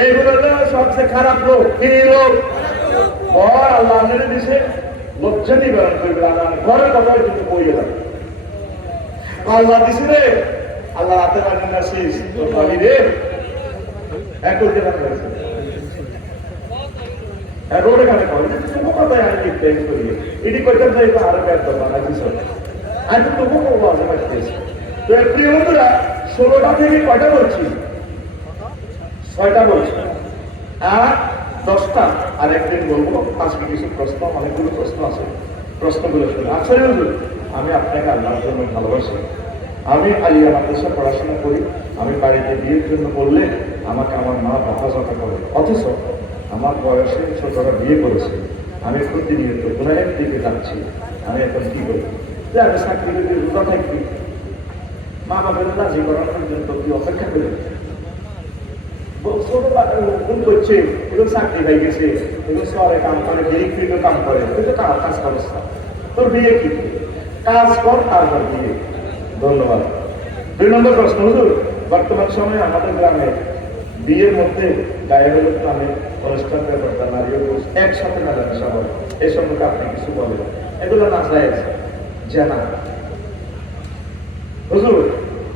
এইগুলো সবচেয়ে খারাপ লোক কি লোক বল আল্লাহ আমাদের দিছে লজ্জা নিবারণ করবে আল্লাহ ঘরের কথা কিন্তু কই যাবে আল্লাহ দিছে রে আল্লাহ রাতে রান্না নাসিস তো ভাবি রে একটু যেটা করেছে রোডে কানে কয় তুমি কথাই আমি টেক্স করি এটি কইতে যাই তো আরো ব্যাগ দাও না কিছু আমি তো তবু বলবো আজ পাইতেছি তো প্রিয় বন্ধুরা 16টা থেকে কয়টা বলছি 6টা বলছি আর 10টা আর একদিন বলবো আজকে কিছু প্রশ্ন অনেকগুলো প্রশ্ন আছে প্রশ্নগুলো শুনে আচ্ছা আমি আপনাকে আল্লাহর জন্য ভালোবাসি আমি আলিয়া মাদ্রাসা পড়াশোনা করি আমি বাড়িতে বিয়ের জন্য বললে আমাকে আমার মা বকাঝকা করে, অথচ আমার বয়সে ছোটরা বিয়ে করেছে, আমি প্রতিনিয়ত গুনাহের দিকে যাচ্ছি, আমি এখন কি করি? যে আমি চাকরি করে রোজা থাকবি, মা বাবার রাজি করার পর্যন্ত কি অপেক্ষা করি? ছোট ভুল করছে, এগুলো চাকরি হয়ে গেছে, এগুলো শহরে কাম করে, ডিরেক্টরিতে কাম করে, কিন্তু কাজ করছ না, তোর বিয়ে কি? কাজ কর, তারপর বিয়ে। ধন্যবাদ। 2 নম্বর প্রশ্ন, হুজুর বর্তমান সময়ে আমাদের গ্রামে বিয়ের মধ্যে গায়ে হলুদ নামে অনুষ্ঠান ব্যাপারটা নারী ও পুরুষ একসাথে মেলামেশা হয়, এই সম্পর্কে আপনি কিছু বলেন? এগুলো না জায়েজ, জানা। হুজুর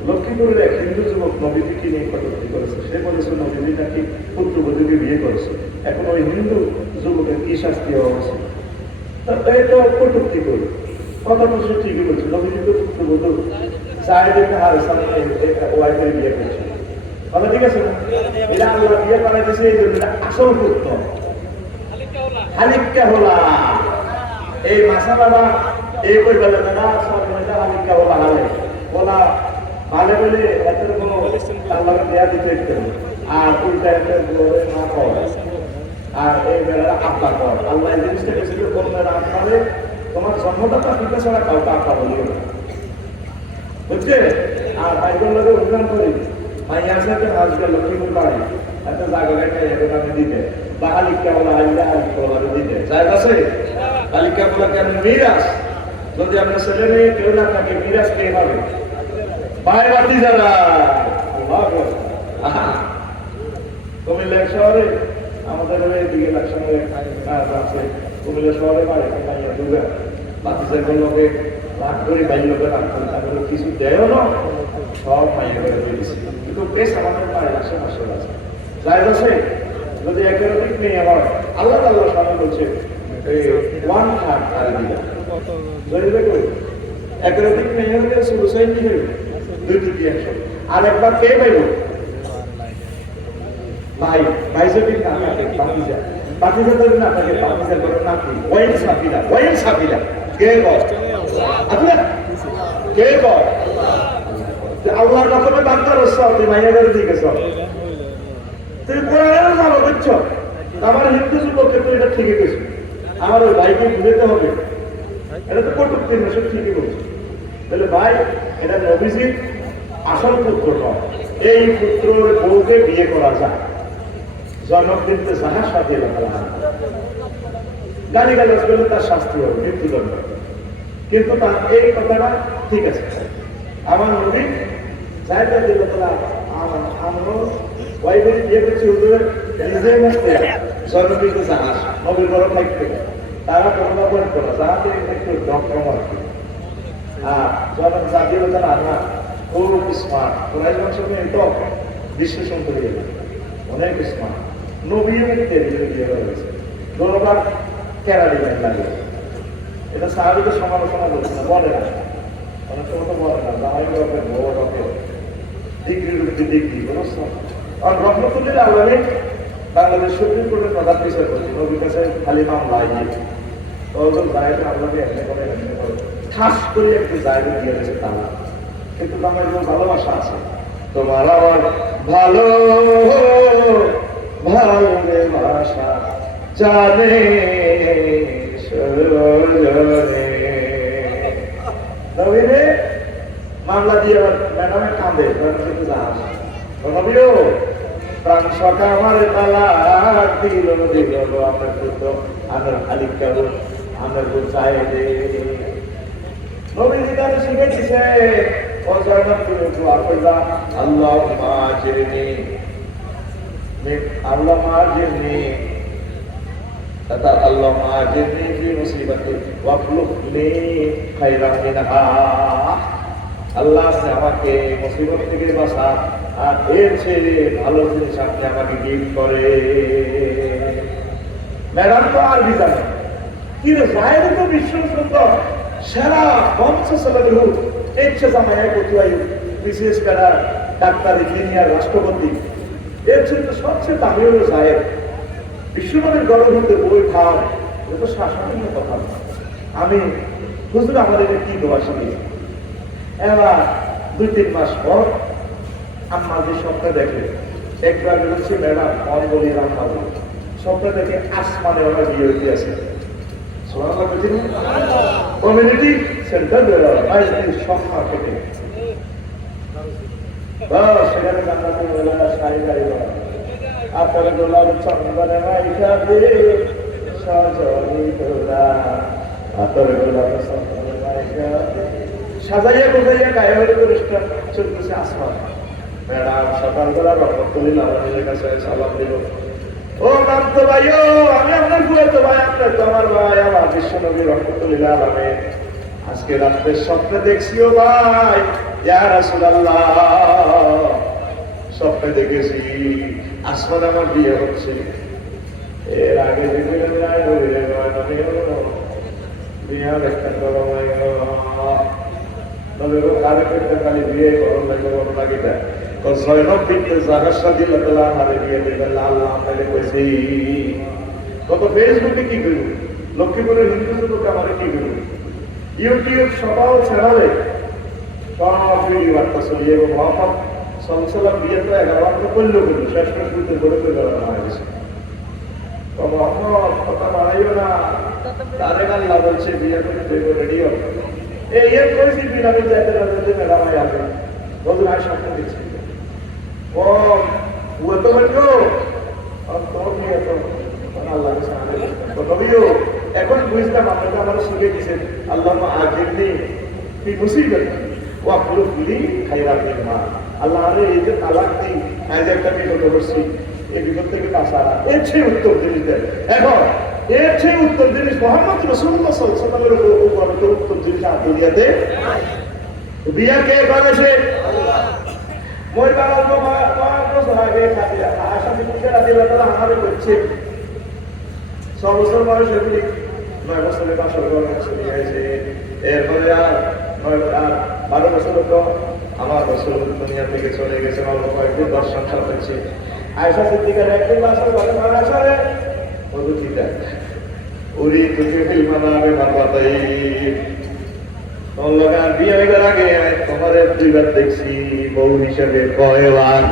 লক্ষ্মীপুরের এক হিন্দু যুবক নবীজিকে নিয়ে কটূক্তি করেছে। সে বলেছে নবীজি নাকি পুত্রবধূকে বিয়ে করেছে। এখন ওই হিন্দু যুবকের কি শাস্তি হওয়া উচিত? এই তো কটূক্তি করি, কথা তো সে ঠিকই বলছে। নবীজি তো পুত্রবধূ চারিদিকে হারে সামনে ওয়াইফের বিয়ে করছে, কথা ঠিক আছে না? এটা আল্লাহ বিয়ে করা গেছে, এই জন্য আসল পুত্র হালিকা হলা এই মাসা বাবা এই কই বলে না সব হালিকা হলা হালে বলা ভালো বলে এত কোনো আল্লাহকে দেয়া দিতে আর উল্টা একটা না কর, আর এই বেলা আব্বা কর। আল্লাহ এই জিনিসটা বেশি করলে না পারে, তোমার জন্মদাতা পিতা ছাড়া কাউকে আব্বা বলিও না, বুঝছে? আর ভাইবোন লোকের উন্নয়ন করি, মাইয়ার সাথে আজকাল লক্ষ্মীপুর বাড়ি একটা জায়গা একটা এখন আমি দিতে বা হালিকা বলা হালিকা হালিকা বলা দিতে জায়গা আছে। হালিকা বলা কেন? মিরাজ। যদি আপনার ছেলে মেয়ে কেউ না থাকে, মিরাজ কে হবে? ভাই বাতি যারা কুমিল্লা শহরে আমাদের এদিকে একসঙ্গে আছে, কুমিল্লা শহরে বাড়ি বাতিজার লোকে রাগ করে বাইর লোকে রাখতেন, তারপরে কিছু দেয়ও না, সব মাইয়া করে পেয়েছি। কিন্তু বেশ আমাদের বাড়ির আশেপাশে আছে, যাই আছে। যদি একের অধিক মেয়ে আমার আল্লাহ আল্লাহ সামনে বলছে 1/3 তার দিলা একের অধিক মেয়ে হলে সুসাইড কি হইবে? 2/3 আর একবার কে পাইব? ভাই ভাই যদি না থাকে বাতিজা, বাতিজা যদি না থাকে বাতিজা করে নাকি ওয়াইল সাফিলা, ওয়াইল সাফিলা কে কর? আচ্ছা কে কর? আল্লাহর কসমে বান্দার সব তুই মাইয়া করে দিয়ে গেছ, তুই কোরআনের ভালো বুঝছো। আমার হিন্দু যুবকের তো এটা ঠিকই গেছে, আমার ওই ভাইকে বুঝতে হবে, এটা তো কটূক্তি না, সব ঠিকই বলছে। তাহলে ভাই এটা নবীজির আসল পুত্র নয়, এই পুত্রের বউকে বিয়ে করা যায়, জন্ম কিন্তু যাহার সাথে গালি গালাজ করলে তার শাস্তি হবে, মৃত্যুদণ্ড। কিন্তু তার এই কথাটা ঠিক আছে, আমার নবী জায়গা দিল তারা আমরা ওয়াইফের বিয়ে করছি হুজুরের নিজের মধ্যে জন্মবিন্দু জাহাজ নবীর বড় থাকতে তারা প্রভাবন করা যাতে একটু ডক্টর আর কি। আর যখন জাতীয় তারা না খুব স্মার্ট, কোরআন বংশে তো বিশ্লেষণ করে গেল অনেক স্মার্ট, নবীর বিয়ে হয়েছে ধন্যবাদ কেরা দিবেন লাগে। এটা সাহাবিদের সমালোচনা করছে না, বলে না, অনেক সময় তো বলে না, জামাই রকের বড় রকের ডিগ্রির উপরে ডিগ্রি বুঝছো। আর রহমতুল্লাহ আলমী বাংলাদেশ সুপ্রিম কোর্টের প্রধান বিচারপতি, নবীর কাছে খালি মামলা জায়গা আল্লাহকে এমনি করে এমনি করে খাস করে একটু জায়গা দিয়ে গেছে তারা, কিন্তু আমার ভালোবাসা আছে। তোমার আমার ভালো ভালোবাসা জানে নবীনে মামলা দিয়ে ম্যাডামে কাঁদে নবীও প্রাণ সকা আমার তালা দিল দিল আপনার পুত্র আমার খালিক কেবল আমার চাই দে নবীজি তারা শিখে দিছে আল্লাহ মাজিরনি আল্লাহ মাজিরনি তথা আল্লাহ মাজিরনি ফি মুসিবতি ওয়াখলুক লি খায়রাম মিনহা। আল্লাহ আমাকে মুসিবত থেকে বাঁচা, আর এর চেয়ে ভালো জিনিস আপনি আমাকে গিফট করে। ম্যাডাম তো আরবি জানে, কি রে জাহেরে তো বিশ্ব সুন্দর সেরা বংশ ছেলেদের হোক ইচ্ছে জামাই কোথায় বিশেষ করে ডাক্তার ইঞ্জিনিয়ার রাষ্ট্রপতি, এর জন্য সবচেয়ে দামি হলো জাহের। বিশ্বনবীর গর্বের মধ্যে বই খাও, এটা তো শাসনীয় কথা। আমি হুজুর আমাদের কি দোয়া শিখেছি। এবার 2-3 মাস পর আম্মা যে স্বপ্ন দেখে একটু আগে বলছি ম্যাডাম অঙ্গলি রান্না স্বপ্ন থেকে আসমানে ওরা বিয়ে হইতে আছে কমিউনিটি সেন্টার সংখ্যা থেকে সেখানে জান্নাতি মহিলারা শাড়ি গাড়ি আপনার গোলাপ চন্দনে মাইকা দিয়ে সাজাইয়া গোজাইয়া গায়ে হয়ে পরিষ্কার চলতেছে আসমান। ম্যাডাম সকালবেলা রহমতুল্লাহ আলমীর কাছে সালাম দিল, ও নামত ভাই, ও আমি আপনার ফুয়াতো ভাই, আপনার তো আমার ভাই, আমার বিশ্বনবী রহমতুল্লাহ আলমী আজকে রাত্রে স্বপ্নে দেখছি ও ভাই, ইয়া রাসূলুল্লাহ স্বপ্নে দেখেছি আসমান আমার বিয়ে হচ্ছে। এর আগে দেখলেন বিহার একটা গরম কারে পেতে খালি বিয়ে গরম লাগে গরম লাগিটা জয়নব বিনতে জাহাজ রাদিয়াল্লাহু আনহা বিয়ে দিলেন আল্লাহ তাআলা কইছি কত ফেসবুকে কি করব, লক্ষ্মীপুরের হিন্দু যুবক আমারে কি করব, ইউটিউব সবাও ছাড়াবে সব ভিডিও বার্তা চলিয়ে মোহাম্মদ সাল্লাল্লাহু আলাইহি বিয়ে তো 11 করলো শেষ পর্যন্ত গড়ে তুলে দেওয়া হয়েছে। মোহাম্মদ কথা বাড়াইও না, তারে আল্লাহ বলছে বিয়ে করে দেবো রেডি হবে। এই এর করেছি বিরামে যাইতে রাখতে ম্যাডাম আসবে বলুন আর সামনে দিচ্ছি ও ও তো বলছো তোর নিয়ে তো আল্লাহ তবেও এখন বুঝলাম আপনাকে আমার শিখে দিয়েছেন আল্লাহ আগের কি মুসিবত ও আপনার ফুলি খাইরাত মা আল্লাহ আরে এই যে তালাক দিই আজ একটা বিপদ করছি, এই বিপদ থেকে বাঁচারা এর চেয়ে উত্তর জিনিস দেয়। এখন এর চেয়ে উত্তর জিনিস মোহাম্মদ রাসূলুল্লাহ সাল্লাল্লাহু আলাইহি ওয়াসাল্লামের উত্তর জিনিস দুনিয়াতে বিয়া কে করেছে? মই বাবা তো বছর আগে আশা বিনতে রাদিয়াল্লাহু তাআলা আমারে করছে 6 বছর বয়স এগুলি 9 বছরে বাসর ঘরে চলে গেছে। এরপরে আর 12 বছর তো আমার রাসূল দুনিয়া থেকে চলে গেছে, অল্প কয়েকদিন দর্শন সাথে আয়েশা সিদ্দিকার একদিন বাসর ঘরে মারা আসলে ওদের ঠিক আছে উরি তুকে ফিল্মানারে বাবাতাই তোর লাগান বিয়ে হইবার আগে তোমার দুইবার দেখছি বউ হিসেবে কয়বার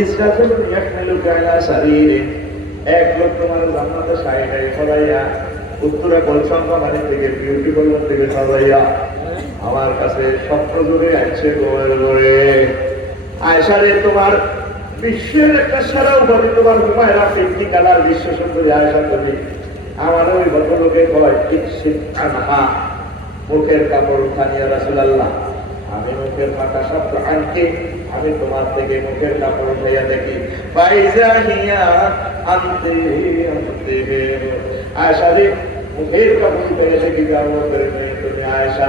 ইসরাফিল ইয়াহমিলু কালা শরীরে এক লোক তোমার জান্নাতে শাড়িটাই পরাইয়া উত্তরা কলসঙ্গা বাড়ি থেকে বিউটি পার্লার থেকে সাজাইয়া আমার কাছে স্বপ্ন জুড়ে আসছে গোয়ের গোড়ে আয়েশারে তোমার বিশ্বের একটা সারা উপাধি তোমার হুমায়রা ফিফটি কালার বিশ্ব সুন্দরী আয়েশা তুমি আমার ওই ভদ্রলোকে কয় ঠিক শিক্ষা মুখের কাপড় উঠানিয়া রাসূলুল্লাহ আমি মুখের ফাঁকা শব্দ আনতে আমি তোমার থেকে মুখের কাপড় উঠাইয়া দেখি ফাইজানিয়া আনতে আনতে আয়েশা রে মুখের কাপড় উঠাইয়া দেখি গাওয়া করে তুমি আয়েশা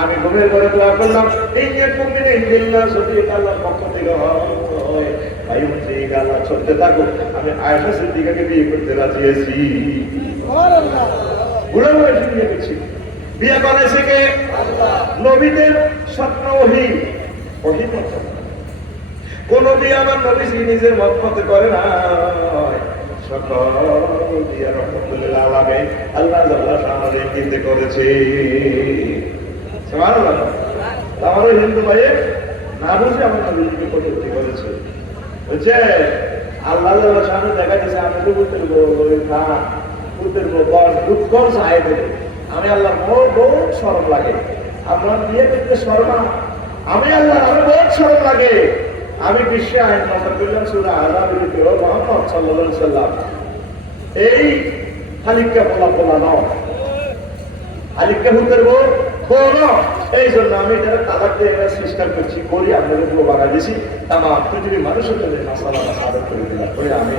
আমি ঘুমের ঘরে দোয়া করলাম এই যে তুমি ইল্লাহ সত্যি আল্লাহর পক্ষ থেকে হয় ভাই উঠে আল্লাহ চলতে থাকো। আমি আয়েশা সিদ্দিকাকে বিয়ে করতে রাজি আছি, সুবহানাল্লাহ বুড়ো বয়সে বিয়ে করছি। বিয়ে করেছে কে? নবীদের স্বপ্ন ওহী কোন বিয়ে আমার নবীজি নিজের মত মতে করে না, সকল বিয়ে রহমতুল্লাহ আলামিন আল্লাহ জাল্লা শাআনহু ইঙ্গিতে করেছে। সুবহানাল্লাহ। আমার হিন্দু ভাইয়ের না বুঝে আমার নবীজিকে কটূক্তি করেছে, বুঝছে আল্লাহ জাল্লা শাআনহু দেখা দিয়েছে আমি তো বলতে খান পুত্রের দুঃখর চাই দেবে আমি আল্লাহ বহুত শরম লাগে, আপনার বিয়ে করতে শর্মা আমি আল্লাহ আরো বহুত শরম লাগে। আমি বিশ্বে আইন নম্বর করলাম সূরা আযাবের ভিতরে মুহাম্মদ সাল্লাল্লাহু আলাইহি সাল্লাম এই খালিকা পোলা নাও খালিকা হুতের বড় এই জন্য আমি এটা তালাক দিয়ে একটা সিস্টেম করছি করি আপনাদের পুরো বাগা দিয়েছি তামাম পৃথিবীর মানুষের জন্য মাসালা সাদা করে দিলাম করি আমি।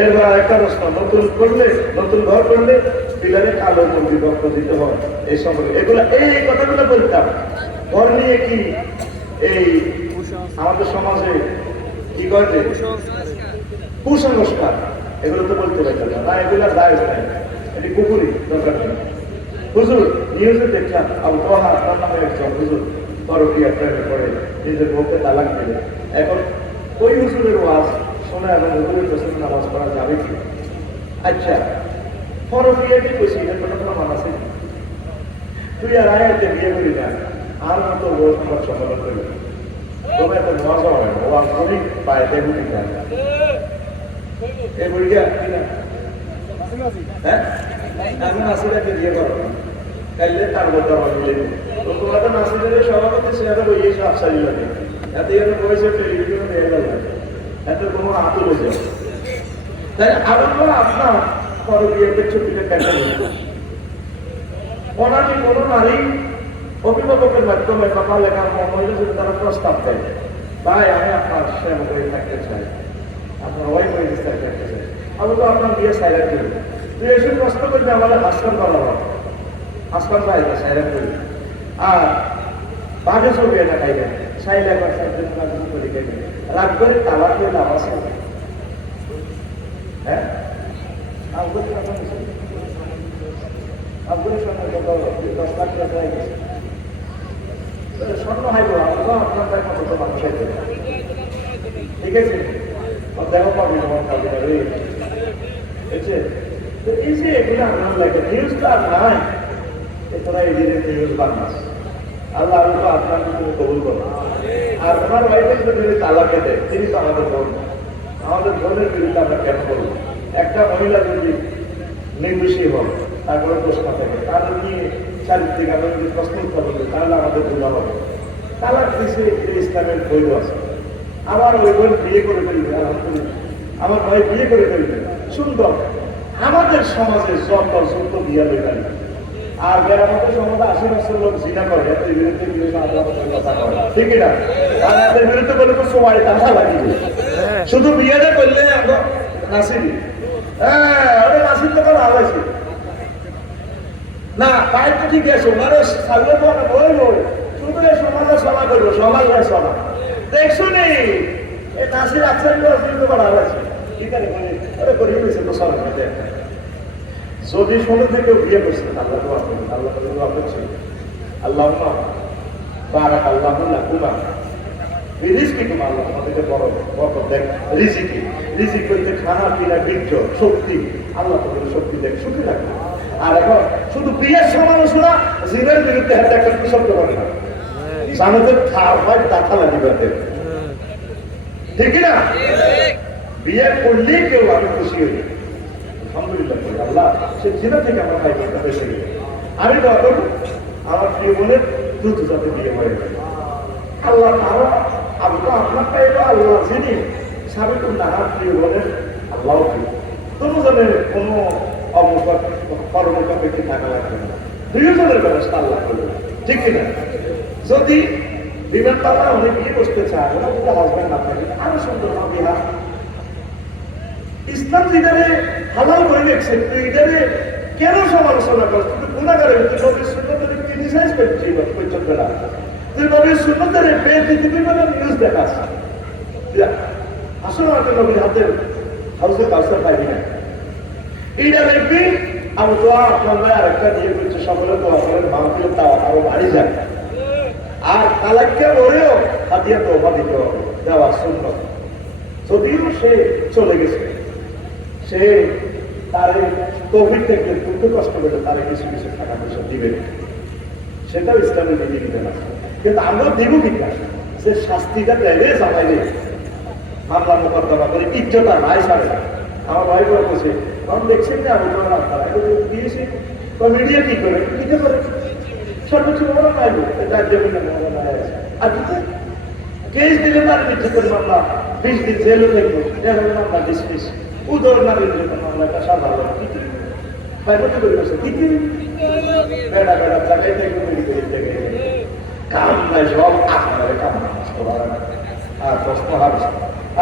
এবার একটা প্রশ্ন, নতুন করলে নতুন ঘর করলে পিলারে কালো মন্দির রক্ত দিতে হয় এই সম্পর্কে এগুলো এই কথাগুলো বলতাম। ঘর নিয়ে কি এই আমাদের সমাজে কি করে কুসংস্কার এগুলো তো বলতে পারতাম না, এগুলো দায় নাই, এটি কুকুরি দরকার নেই। হুজুর নিউজে দেখলাম আবহাওয়া আপনার নামে একজন হুজুর পরকীয়া প্রেমে পড়ে নিজের বউকে তালাক দিলে, এখন ওই হুজুরের ওয়াজ শোনা এবং হুজুরের পেছনে নামাজ পড়া যাবে কি? আচ্ছা পরকীয়াকে কইছি এর কোনো প্রমাণ আছে? তুই আর আয়াতে বিয়ে করি না আর মতো বউ সংবাদ সম্মেলন করি তোমার তো মজা হয় না, ওয়াজ করি পায়ে বুড়ি খায় এই বুড়িটা কিনা হ্যাঁ আমি নাসিরাকে বিয়ে করো কাইলে তার মধ্যে আমার মিলে তো তোমরা তো নাসিরের সভাপতি সেটা ওই সব সারি লাগে এত এর বয়সে টেলিভিশনে হয়ে গেল এত কোনো আতুল হয়ে যায় তাই আমার আপনার পরে বিয়েতে ছুটিতে দেখা ওনাকে কোনো নারী অভিভাবকের মাধ্যমে কথা লেখার মহিলা যদি তারা প্রস্তাব দেয় ভাই আমি আপনার সেবা করে থাকতে চাই আপনার ওয়াইফ হয়ে থাকতে চাই আমি তো আপনার বিয়ে সাইলেন্ট করি তুই এসে প্রশ্ন করবি আমাদের হাসপাতাল করা হবে হাসপাতাল বাইরে সাইলেন্ট করি আর বাঘে ছবি এটা খাইবে সাইলে একবার সাইলেন্ট করে খেয়ে রাগ করে তালাক করে লাভ আছে হ্যাঁ আফগানের সঙ্গে কত 10 লাখ টাকা হয়ে গেছে স্বর্ণ হাইব আপনার তার মতো মানুষ আছে ঠিক আছে দেখো পাবি তোমার কাজে এই যে এগুলো আমার লাগে নিউজটা আর নাই এছাড়া এই দিনের নিউজ বাংলাদেশ আল্লাহ আমি তো আপনার তুমি কবুল করো আর আমার ওয়াইফের যদি তালাকে দেয় তিনি তো আমাদের বোন আমাদের বোনের বিরুদ্ধে আমরা কেন করবো একটা মহিলা যদি নির্দোষী হন তারপরে প্রশ্ন থাকে তাদের নিয়ে চারিত্রিক আমরা যদি প্রশ্ন উত্তর করি তাহলে আমাদের ভুল হবে তালাক দিছে ইসলামের বৈধ আছে আমার ওই বোন বিয়ে করে ফেলবে আলহামদুলিল্লাহ আমার ভাই বিয়ে করে ফেলবে সুন্দর আমাদের সমাজে যত যত বিয়া বেকারি আর গ্রামের সমাজে 80% লোক জিনা করে এত বিরুদ্ধে বিভিন্ন আদালতের কথা করে ঠিক না আর এদের বিরুদ্ধে বলে তো সবাই টাকা লাগিয়ে শুধু বিয়েটা করলে আমরা নাসিরি হ্যাঁ ওটা নাসির তো করা হয়েছে না পায়ের তো ঠিক আছে ওনারে ছাড়লে তো অনেক বই বই শুধু এই সমাজে সভা করবো সমাজ সভা দেখছো নি এই নাসির আফসার তো করা হয়েছে ঠিক আছে ওটা করিয়ে দিয়েছে তো সরকার যদি শুনে থেকে বিয়ে করছে আল্লাহ আল্লাহ করছে আল্লাহ বারাক আল্লাহ কুমা রিজিকি তোমার আল্লাহ তোমাদেরকে বড় বরকত দেখ রিজিকি রিজিক করতে খানা পিনা বীর্য শক্তি আল্লাহ তোমাদের শক্তি দেখ সুখী রাখবে আর এখন শুধু বিয়ের সমালোচনা জিনের বিরুদ্ধে হাতে একটা শব্দ করে না জানাতে খাওয়া হয় টাকা লাগিবে ঠিক না বিয়ে করলেই কেউ আমি খুশি হই আলহামদুলিল্লাহ আল্লাহ সে জিনা থেকে আমার ভাই বোনটা বেঁচে গেল আমি তো আমার প্রিয় বোনের দ্রুত যাতে বিয়ে হয়ে গেল আল্লাহ তারা আমি তো আপনার পাইব আল্লাহ যিনি সাবেক নানার প্রিয় বোনের আল্লাহ দুজনের কোনো অবস্থা কর্মকাপেক্ষে টাকা লাগবে না দুজনের ব্যবস্থা আল্লাহ করবে ঠিক কিনা যদি বিমান তারা অনেক বিয়ে করতে চায় ওরা যদি হাজব্যান্ড না থাকে আরো সুন্দর না বিহার ইসলাম যেটারে হালাল করে রেখেছে তুই এটারে কেন সমালোচনা করছ তুই গুণাগারে তুই নবীর সুন্নতের ক্রিটিসাইজ করছিস পর্যন্ত না তুই নবীর সুন্নতের বিভিন্ন নিউজ দেখাস আসলে আমাকে নবীর হাতের হাউসের কাউসার পাইবি না এইটা দেখবি আমি তো আপনার আর একটা দিয়ে করছি সকলে তো আপনার মাহফিল তাও আরো বাড়ি যায় আর তালাককে ওরেও হাতিয়া তো দিতে হবে দেওয়া সুন্নত যদিও সে চলে গেছে সে তার কোভিড থেকে দুঃখ কষ্ট করে তার কিছু কিছু টাকা পয়সা দিবে সেটাও ইসলামের বিধিবিধান আছে কিন্তু আমরা দিব কিনা যে শাস্তিটা দেবে জানাইলে মামলা মোকদ্দমা করে ইজ্জতা নাই ছাড়ে আমার ভাই বলে বলছে কারণ দেখছেন যে আমি তোমার আপনারা দিয়েছি তো মিডিয়া কি করে দিতে পারে সর্বোচ্চ বড় নাই আর কেস দিলে তার মিথ্যে করে মামলা 20 দিন জেলও দেখবো মামলা ডিসমিস উদর নারীর জন্য মামলাটা সাধারণ বাইরে করে বসে দিতে বেড়া বেড়া চাকাই থেকে কাম নাই সব আপনারা কাম আর প্রশ্ন হবে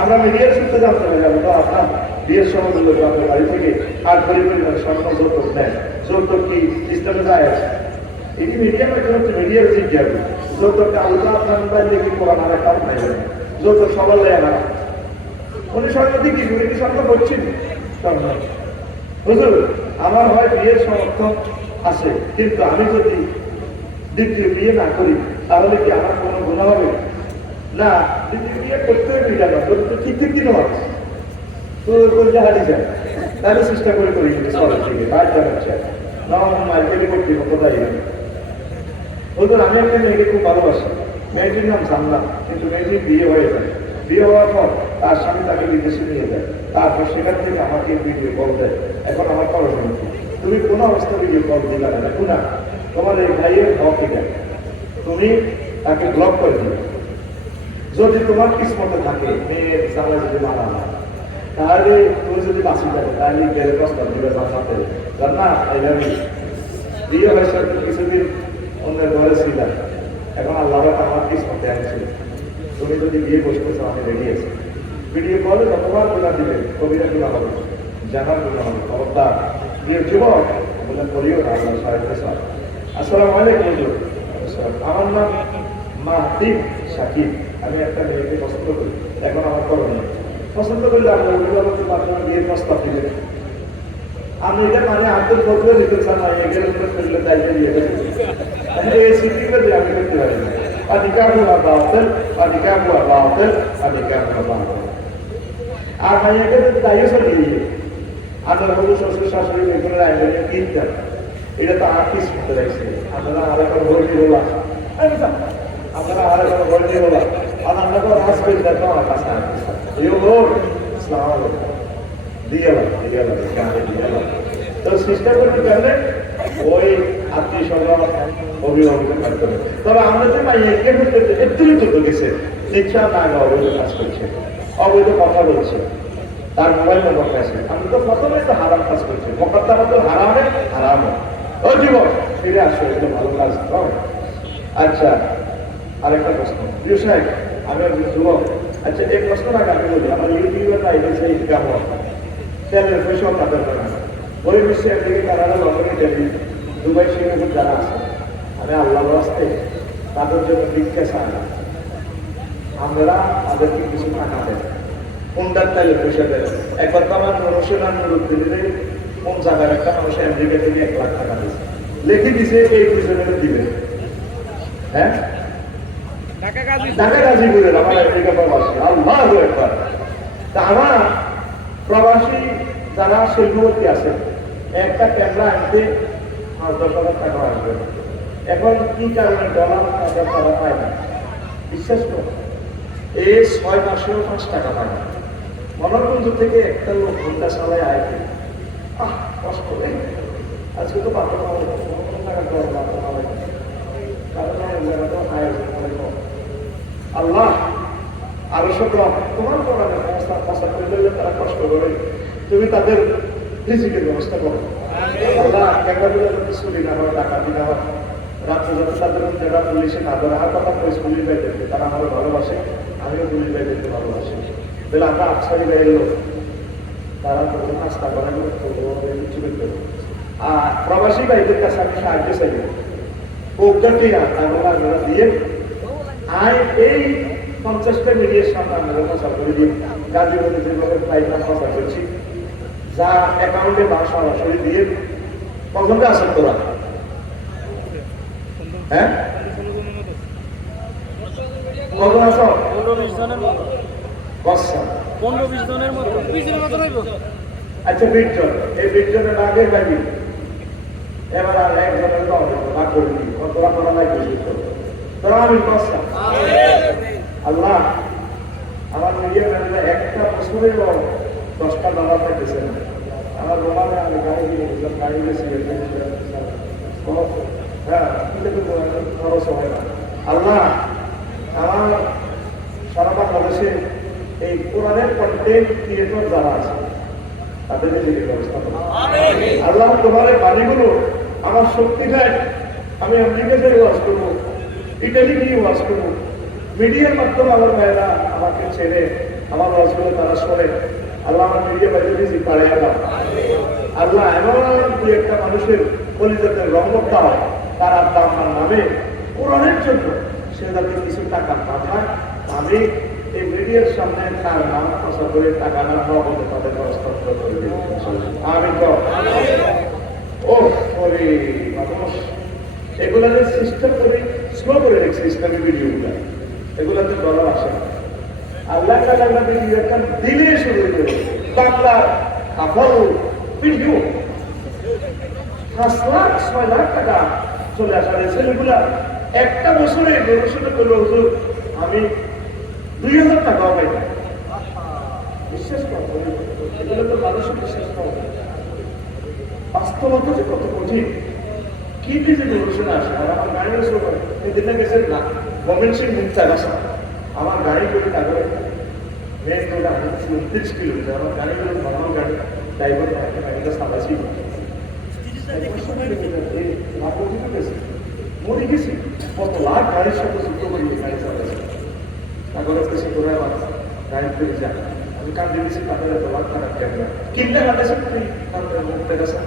আমরা মিডিয়ার সূত্রে জানতে পারি যাবো তো আপনার বিয়ের সময় লোক আপনার বাড়ি থেকে আর পরিবার স্বর্ণ যৌতুক নেয় যৌতুক কি ইসলামে যায় আছে এটি মিডিয়া মাধ্যমে হচ্ছে মিডিয়ার জিজ্ঞাসা যৌতুকটা আল্লাহ আপনার মোবাইল দেখি কোরআন আর কাম নাই যৌতুক সবার লেগে না উনি সরকার দিকে বিরোধী সরকার করছেন বুঝল আমার হয় বিয়ের সমর্থন আছে কিন্তু আমি যদি দ্বিতীয় বিয়ে না করি তাহলে কি আমার কোনো গুণা হবে না দ্বিতীয় বিয়ে করতে হবে এটা না করতে ঠিক ঠিক কিনো হবে তো করলে হারিয়ে যায় তাহলে চেষ্টা করে করি সরকার থেকে বাইরে যাচ্ছে না মার্কেটে করতে কোথায় বুঝলেন আমি একটা মেয়েকে খুব ভালোবাসি মেয়েটির নাম জান্নাত, কিন্তু মেয়েটির বিয়ে হয়ে যায়। বিয়ে হওয়ার পর তার স্বামী তাকে বিদেশে নিয়ে যায়। তারপর সেখান থেকে আমাকে ভিডিও কল দেয়। এখন আমার করণীয় কি? তুমি কোনো অবস্থা ভিডিও কল দিলা না, দেখো না তোমার এই ভাইয়ের হক এটা, তুমি তাকে ব্লক করে দিবে। যদি তোমার কিসমতে থাকে মেয়ের সামনে যদি মারা না, তাহলে তুমি যদি বাঁচি থাকে তাহলে গেলে প্রস্তাব দিবে জান্নাতে, জান্নাত আই লাভ ইউ। বিয়ে হয়েছে কিছুদিন অন্যের ঘরে ছিলাম, এখন আল্লাহ আমার কিসমতে আনছে, তুমি যদি বিয়ে বসতেছো আমি রেডি আছি। ভিডিও কলে যতবার গুণা দিবে কবিরা গুণা হবে, জানার গুণা হবে, খবরদার। বিয়ে যুবক বলে করিও না, আল্লাহ সাহেব। আসসালামু আলাইকুম হুজুর। আমার নাম মাহদিব শাকিব, আমি একটা মেয়েকে পছন্দ করি, এখন আমার করণীয়। পছন্দ করলে আপনার অভিভাবককে আপনারা বিয়ের প্রস্তাব দিলেন, আমি এটা মানে আব্দুল ফজলে দিতে চান না, এগুলো করলে দায়িত্ব দিয়ে দেবেন, এই স্মৃতি করে আমি করতে পারি না। নিকাহুয়া বাতিল, নিকাহুয়া বাতিল, নিকাহুয়া বাতিল। আর ভাইয়াকে দায়িত্ব চলিয়ে আপনার হবু শ্বশুর শাশুড়ি এগুলোর আয়োজনে কিনতেন, এটা তো আর পিস করতে লাগছে। আপনারা আর একটা ভোট দিয়ে বলা, আপনারা আর একটা ভোট দিয়ে বলা, আর আপনাকে রাজ করে দেখো আমার কাছে দিয়ে তো সিস্টেম করতে পারলে ওই আত্মীয় স্বজন অভিভাবকের থাকতে হবে। তবে আমরা যে মাইয়াকে একটু দ্রুত গেছে, শিক্ষা না অবৈধ কাজ করছে, অবৈধ কথা বলছে, তার মোবাইল নম্বর আছে, আমি তো প্রথমে তো হারাম কাজ করছি, মোকদ্দমা তো হারামে হারামে। ও জীবন ফিরে আসো, এগুলো ভালো কাজ নয়। আচ্ছা, আরেকটা প্রশ্ন প্রিয় সাহেব, আমি যুবক। আচ্ছা, এই প্রশ্ন আগে আমি বলি, আমার ইউটিউবের না এটা সেই কেমন তেলের পয়সা তাদের না, ওই বিশ্বে একদিকে কানাডা, লন্ডনে, দিল্লি, দুবাই, সিঙ্গাপুর যারা আছে, আমি আল্লাহ রাস্তে তাদের জন্য ভিক্ষা চাই না, আমরা তাদেরকে কিছু টাকা দেয়, কোনটার তাইলে পয়সা দেয়। একবার তো আমার মানুষের দিলে কোন জায়গার একটা মানুষ আমেরিকা থেকে 1 লাখ টাকা দিয়েছে, লিখে দিছে এই দুজনের দিবে। হ্যাঁ, ঢাকা গাজীপুরের আমার আমেরিকা প্রবাসী, আল্লাহ একবার। তা আমার প্রবাসী যারা শিল্পপতি আছে, একটা ক্যামেরা আনতে 5-10 হাজার টাকা আসবে। এখন কি কারণে ডলার তারা পায় না, বিশ্বাস করো, এই 6 মাসেও 5 টাকা পায় না। মনোরঞ্জ থেকে একটা লোক ঘন্টা চালায় আয়, কষ্ট নেই। আজকে তো আল্লাহ আরো সব তোমার সংস্থা করলে তারা কষ্ট করে, তুমি তাদের রিজিকের ব্যবস্থা করো। আল্লাহ ক্যামেরাগুলো যদি চুরি না হয়, টাকা দিনা হয়, রাত্রে যত তাদের যারা পুলিশে না ধরে, আর কথা পুলিশ ভাই দেখতে, তারা আমারও ভালোবাসে, আমিও পুলিশ ভাই দেখতে ভালোবাসি। তাহলে আমরা আফসারি ভাইয়ের লোক, তারা প্রথম নাস্তা করে কিছু করতে। আর প্রবাসী ভাইদের কাছে আমি সাহায্য চাই, পৌকাটিয়া তাহলে আপনারা দিয়ে আয় এই 50টা মিলিয়ে সামনে আপনারা প্রচার করে দিন। গাজীপুরে যেভাবে ফ্লাইট প্রচার করছি, যা অ্যাকাউন্টে বা সরাসরি দিয়ে কতটা আসেন তোরা? হ্যাঁ, কত আছো? 15-20 জনের মতো। 15-20 জনের মতো। 20 জনের মতো রইব। আচ্ছা, 20 জন, এই 20 জনের আগে বাইরে এবার আর একজনের ভাগ করে দিই, তোরা করা লাগবে তোরা। আমি আল্লাহ আমার মিডিয়া ম্যানেজার একটা বছরের $10 পাইতেছে না। আমার রোমানে আমি গাড়ি কিনে দিলাম, গাড়ি গেছি, হ্যাঁ, খরচ হয় না। আল্লাহ আমার সারা বাংলাদেশে এই কোরআনের কন্টেন্ট ক্রিয়েটর যারা আছে তাদের ব্যবস্থা করো আল্লাহ। তোমার এই বাড়িগুলো আমার শক্তি দেয়, আমি আমেরিকাতে ওয়াজ করবো, ইটালি গিয়ে ওয়াজ করবো, মিডিয়ার মাধ্যমে আমার ভাইয়েরা আমাকে ছেড়ে আমার ওয়াজগুলো তারা শোনে। আল্লাহ আমার মিডিয়া বাইরে বেশি বাড়িয়ে দাও। আল্লাহ এমন একটা মানুষের কলিজাতের রহমত দাও, তারা আমার নামে কোরআনের জন্য সে যাতে কিছু টাকা পাঠায়, আমি এই মিডিয়ার সামনে তার নাম প্রচার করে টাকা না হওয়া বলে তাদের ব্যবস্থা করে দেব। আমি তো ও মানুষ এগুলাতে সিস্টেম করে স্লো করে রেখেছে, ইসলামিক ভিডিওগুলা এগুলাতে ডলার আসে না। আল্লাহ আল্লাহ ভিডিও একটা দিলে শুরু করে বাংলা কাপড় ভিডিও 5 লাখ 6 লাখ টাকা চলে আসার ছেলেগুলা একটা বছরে গবেষণা করলো হুজুর আমি 2000 টাকাও পাই না। বিশ্বাস করবো এগুলো তো মানুষের বিশ্বাস করা যায়। বাস্তবতা যে কত কঠিন, কি কি যে গবেষণা আসে। আর আমার গাড়ি এদিনে গেছে না গভর্নমেন্ট সিং মুক্তা রাস্তা, আমার গাড়ি করে তারপরে মেন রোড আমি 29 কিলোমিটার, আমার গাড়িগুলো ভালো গাড়ি, ড্রাইভার গাড়িটা সাবাসি মরে গেছি। কত লাখ গাড়ির সাথে যুক্ত করি গাড়ি চালাচ্ছি, তারপরে পেছে করে আমার গাড়ি ফিরে যায়। আমি কান্দে দিয়েছি তারপরে এত লাখ টাকা কিনতে কান্দেছে মুক্তা রাস্তা